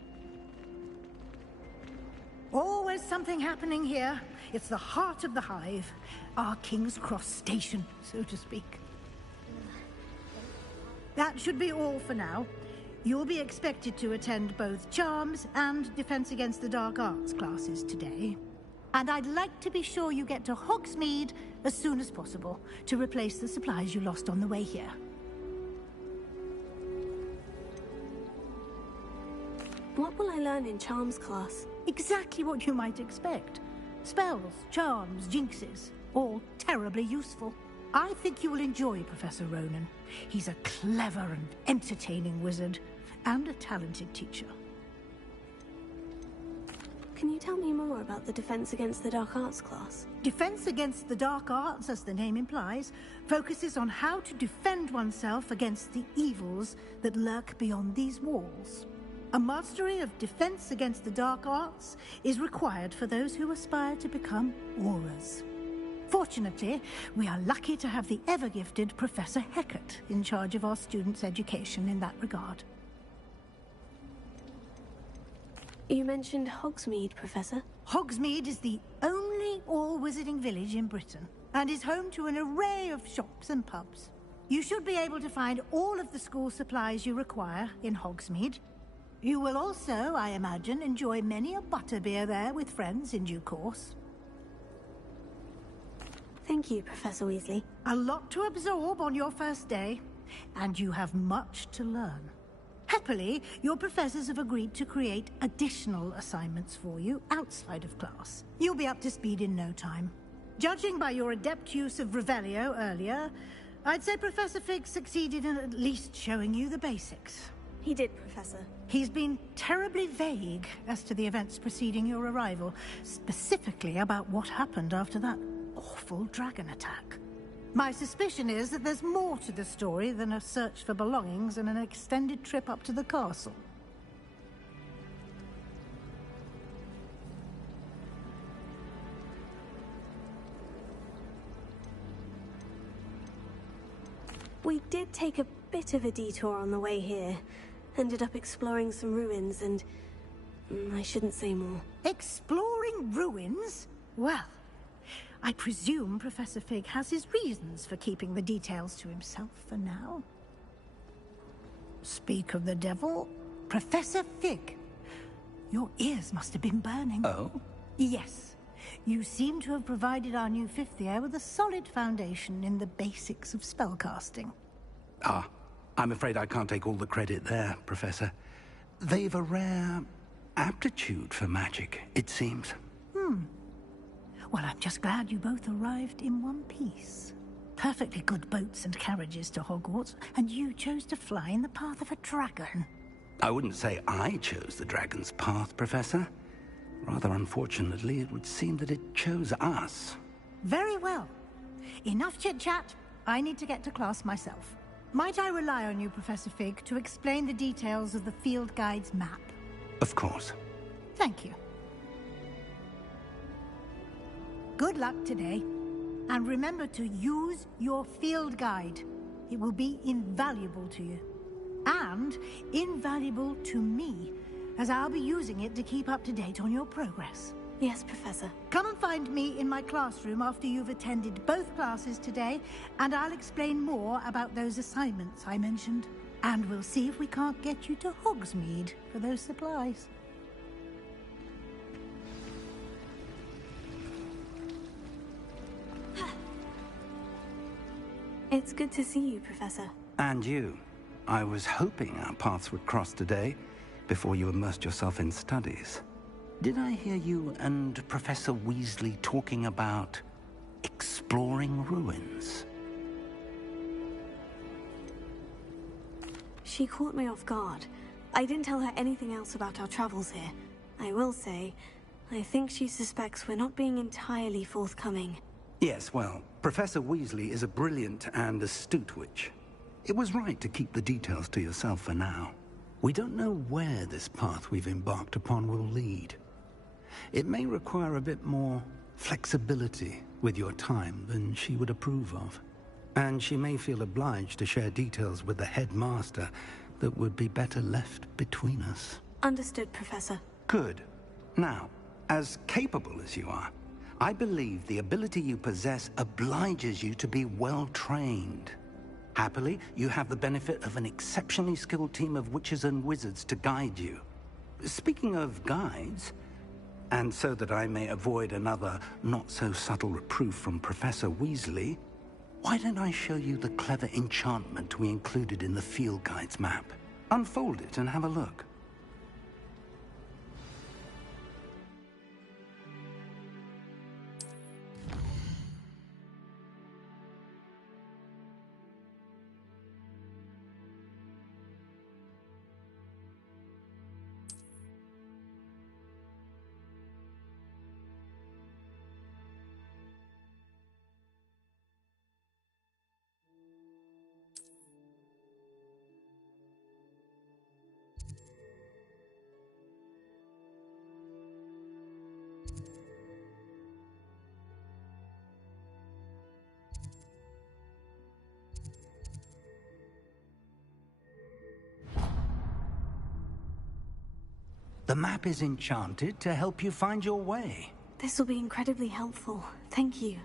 Always something happening here. It's the heart of the hive. Our King's Cross station, so to speak. That should be all for now. You'll be expected to attend both Charms and Defense Against the Dark Arts classes today. And I'd like to be sure you get to Hogsmeade as soon as possible to replace the supplies you lost on the way here. What will I learn in Charms class? Exactly what you might expect. Spells, charms, jinxes, all terribly useful. I think you will enjoy Professor Ronan. He's a clever and entertaining wizard, and a talented teacher. Can you tell me more about the Defense Against the Dark Arts class? Defense Against the Dark Arts, as the name implies, focuses on how to defend oneself against the evils that lurk beyond these walls. A mastery of Defense Against the Dark Arts is required for those who aspire to become Aurors. Fortunately, we are lucky to have the ever-gifted Professor Hecat in charge of our students' education in that regard. You mentioned Hogsmeade, Professor. Hogsmeade is the only all-wizarding village in Britain, and is home to an array of shops and pubs. You should be able to find all of the school supplies you require in Hogsmeade. You will also, I imagine, enjoy many a butterbeer there with friends in due course. Thank you, Professor Weasley. A lot to absorb on your first day, and you have much to learn. Happily, your professors have agreed to create additional assignments for you outside of class. You'll be up to speed in no time. Judging by your adept use of Revelio earlier, I'd say Professor Fig succeeded in at least showing you the basics. He did, Professor. He's been terribly vague as to the events preceding your arrival, specifically about what happened after that awful dragon attack. My suspicion is that there's more to the story than a search for belongings and an extended trip up to the castle. We did take a bit of a detour on the way here. Ended up exploring some ruins and... I shouldn't say more. Exploring ruins? Well, I presume Professor Fig has his reasons for keeping the details to himself for now. Speak of the devil, Professor Fig. Your ears must have been burning. Oh? Yes. You seem to have provided our new fifth year with a solid foundation in the basics of spellcasting. Ah, I'm afraid I can't take all the credit there, Professor. They've a rare aptitude for magic, it seems. Well, I'm just glad you both arrived in one piece. Perfectly good boats and carriages to Hogwarts, and you chose to fly in the path of a dragon. I wouldn't say I chose the dragon's path, Professor. Rather unfortunately, it would seem that it chose us. Very well. Enough chit-chat. I need to get to class myself. Might I rely on you, Professor Fig, to explain the details of the field guide's map? Of course. Thank you. Good luck today. And remember to use your field guide. It will be invaluable to you. And invaluable to me, as I'll be using it to keep up to date on your progress. Yes, Professor. Come and find me in my classroom after you've attended both classes today, and I'll explain more about those assignments I mentioned. And we'll see if we can't get you to Hogsmeade for those supplies. It's good to see you, Professor. And you. I was hoping our paths would cross today, before you immersed yourself in studies. Did I hear you and Professor Weasley talking about exploring ruins? She caught me off guard. I didn't tell her anything else about our travels here. I will say, I think she suspects we're not being entirely forthcoming. Yes, well, Professor Weasley is a brilliant and astute witch. It was right to keep the details to yourself for now. We don't know where this path we've embarked upon will lead. It may require a bit more flexibility with your time than she would approve of. And she may feel obliged to share details with the headmaster that would be better left between us. Understood, Professor. Good. Now, as capable as you are, I believe the ability you possess obliges you to be well trained. Happily, you have the benefit of an exceptionally skilled team of witches and wizards to guide you. Speaking of guides, and so that I may avoid another not-so-subtle reproof from Professor Weasley, why don't I show you the clever enchantment we included in the field guide's map? Unfold it and have a look. The map is enchanted to help you find your way. This will be incredibly helpful. Thank you.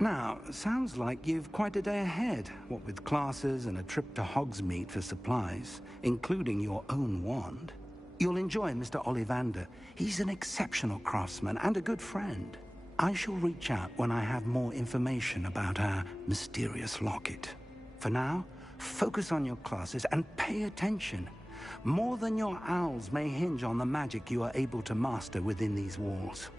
Now, sounds like you've quite a day ahead, what with classes and a trip to Hogsmeade for supplies, including your own wand. You'll enjoy Mr. Ollivander. He's an exceptional craftsman and a good friend. I shall reach out when I have more information about our mysterious locket. For now, focus on your classes and pay attention. More than your owls may hinge on the magic you are able to master within these walls.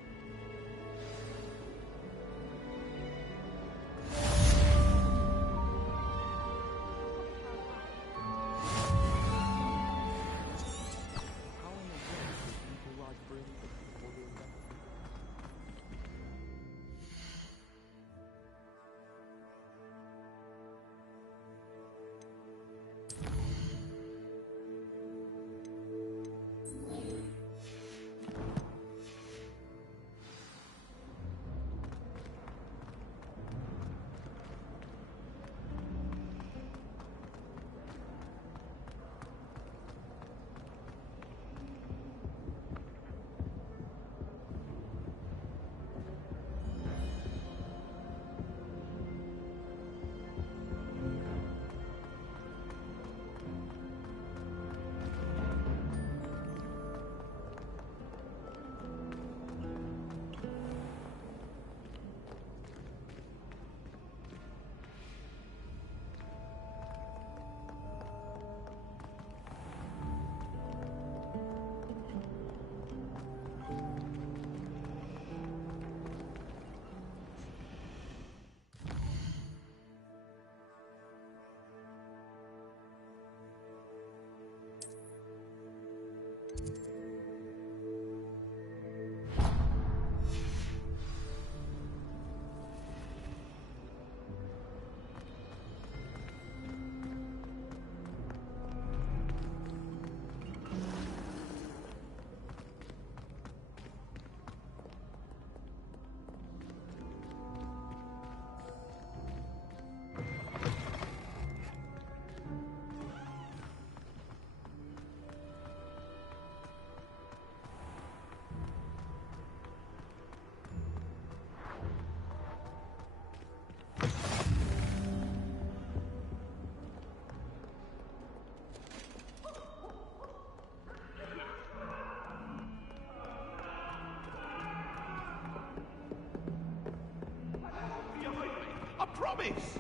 I promise!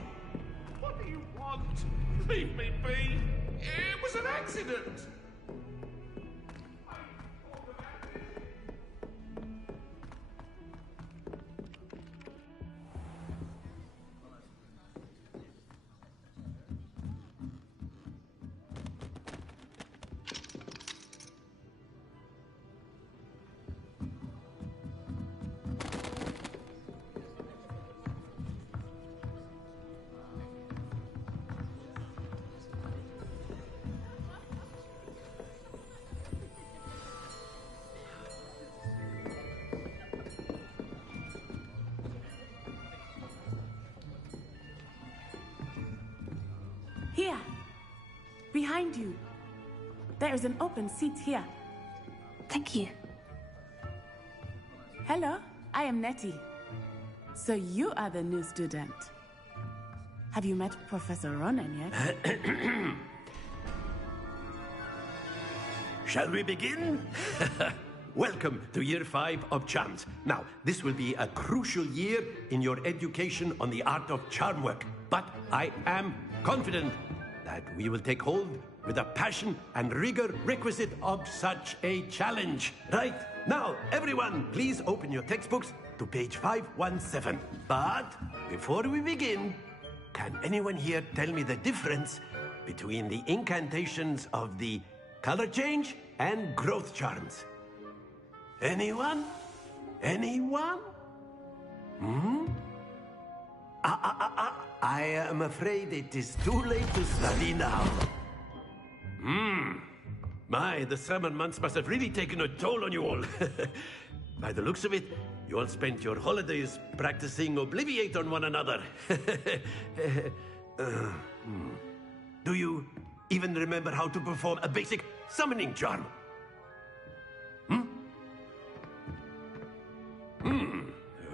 What do you want? Leave me be! It was an accident! Here. Behind you. There is an open seat here. Thank you. Hello, I am Nettie. So you are the new student. Have you met Professor Ronan yet? Shall we begin? Welcome to Year 5 of Charms. Now, this will be a crucial year in your education on the art of charm work. But I am confident that we will take hold with the passion and rigor requisite of such a challenge. Right, now, everyone, please open your textbooks to page 517. But before we begin, can anyone here tell me the difference between the incantations of the color change and growth charms? Anyone? Anyone? I am afraid it is too late to study now. My, the summer months must have really taken a toll on you all. By the looks of it, you all spent your holidays practicing Obliviate on one another. Do you even remember how to perform a basic summoning charm?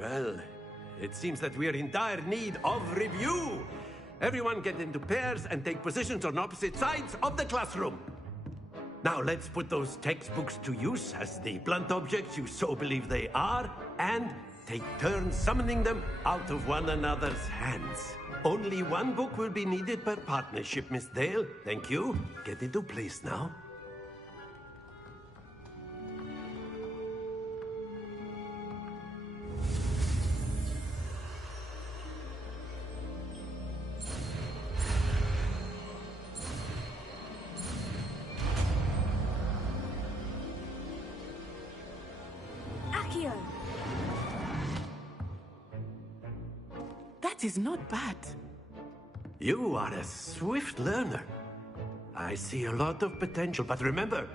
Well, it seems that we are in dire need of review. Everyone get into pairs and take positions on opposite sides of the classroom. Now let's put those textbooks to use as the blunt objects you so believe they are, and take turns summoning them out of one another's hands. Only one book will be needed per partnership, Miss Dale. Thank you. Get into place now. That is not bad. You are a swift learner. I see a lot of potential, but remember,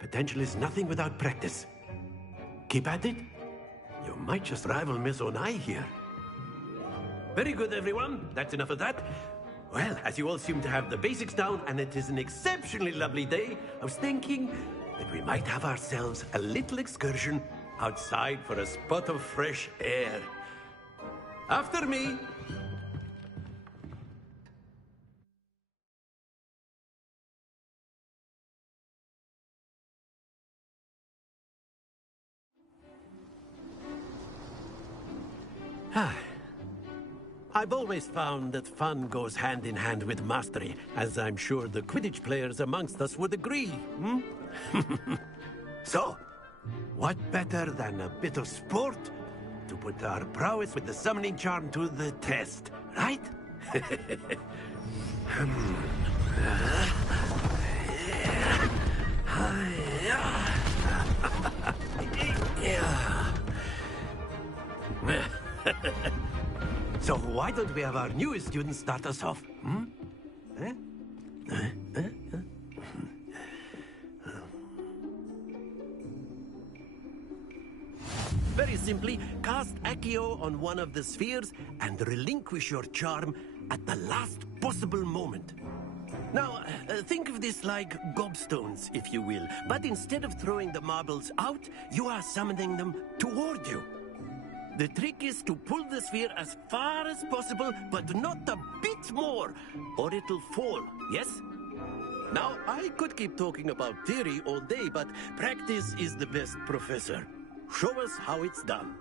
potential is nothing without practice. Keep at it. You might just rival Miss Onai here. Very good, everyone. That's enough of that. Well, as you all seem to have the basics down, and it is an exceptionally lovely day, I was thinking that we might have ourselves a little excursion outside for a spot of fresh air. After me. I've always found that fun goes hand in hand with mastery, as I'm sure the Quidditch players amongst us would agree. So, what better than a bit of sport to put our prowess with the summoning charm to the test, right? So why don't we have our newest student start us off? Very simply, cast Accio on one of the spheres and relinquish your charm at the last possible moment. Now, think of this like gobstones, if you will. But instead of throwing the marbles out, you are summoning them toward you. The trick is to pull the sphere as far as possible, but not a bit more, or it'll fall, yes? Now, I could keep talking about theory all day, but practice is the best professor. Show us how it's done.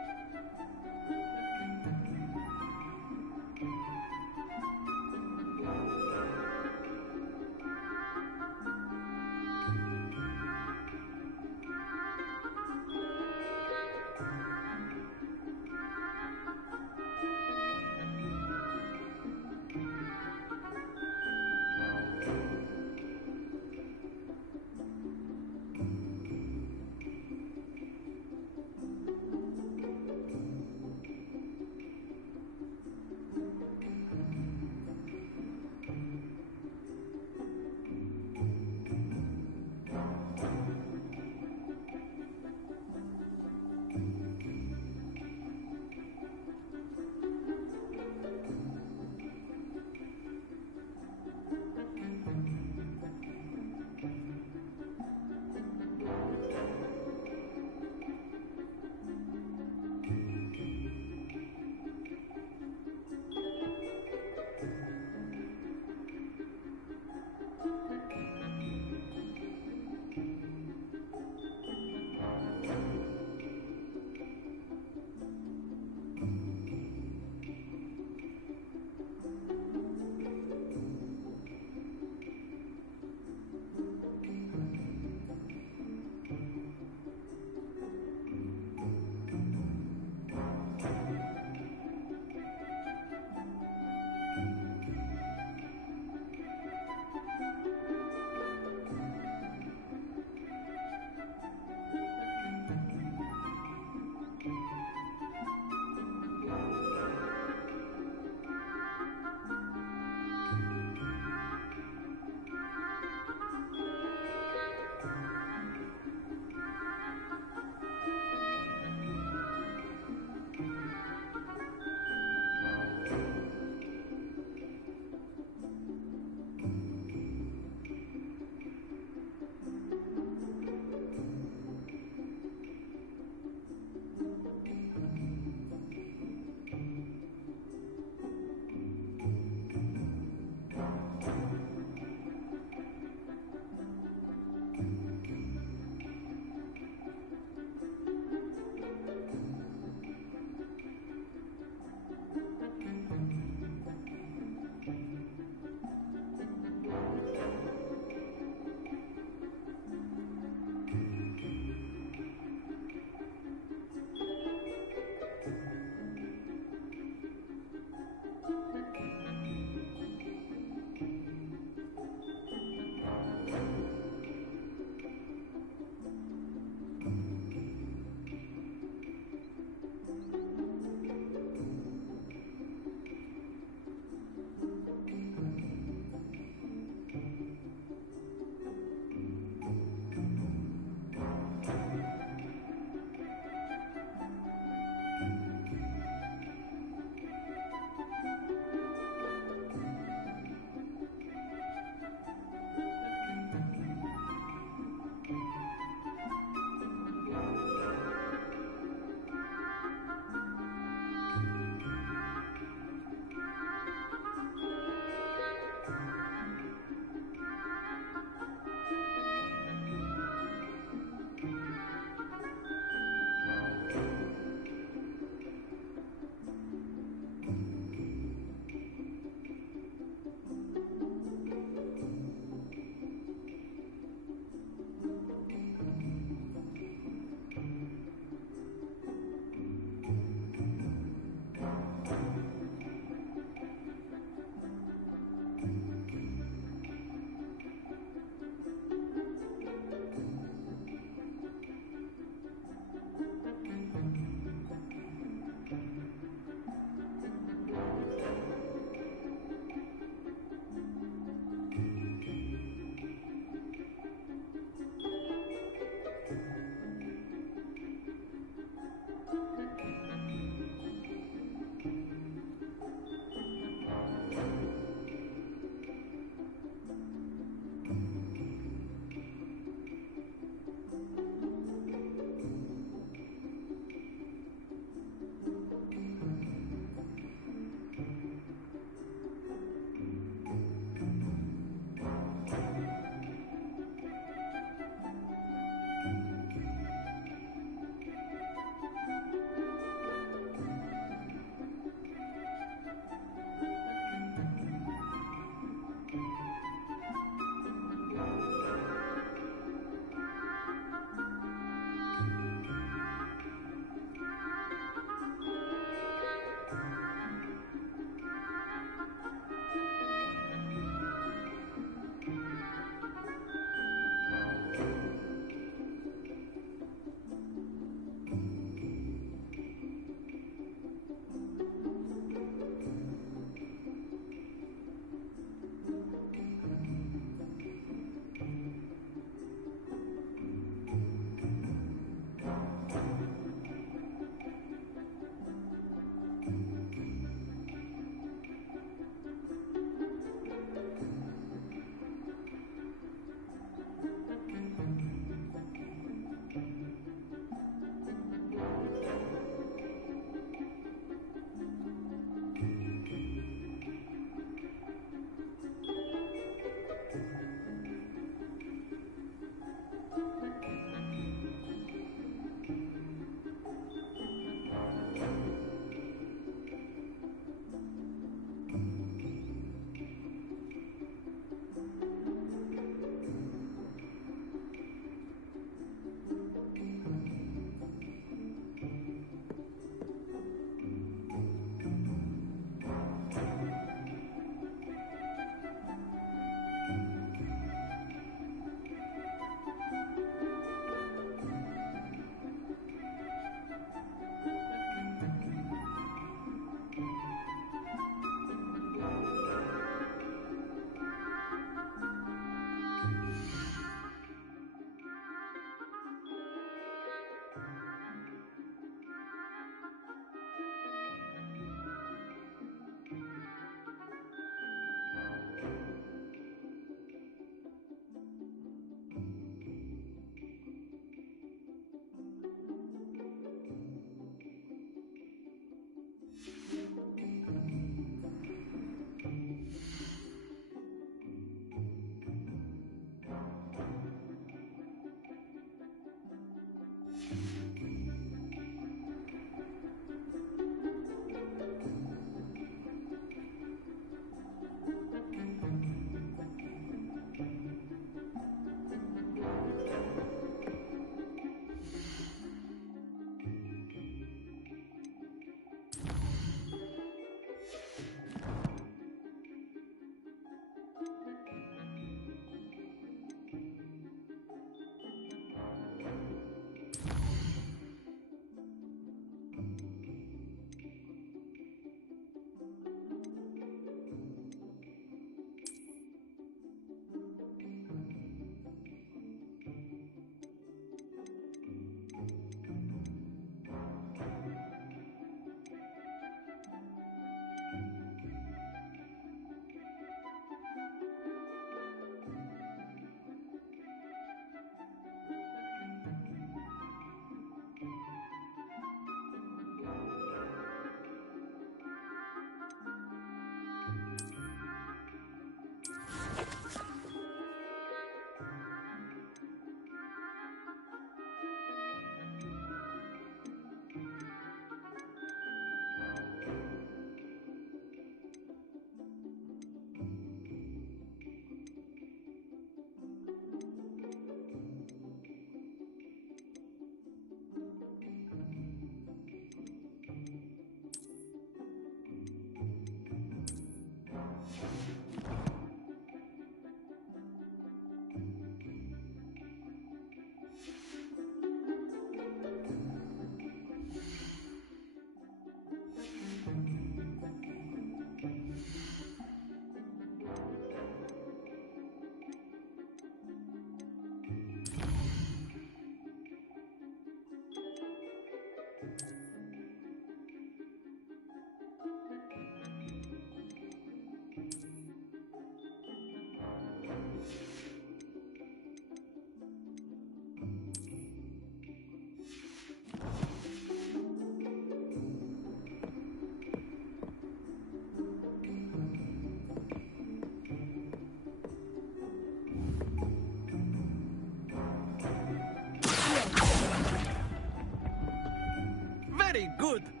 good.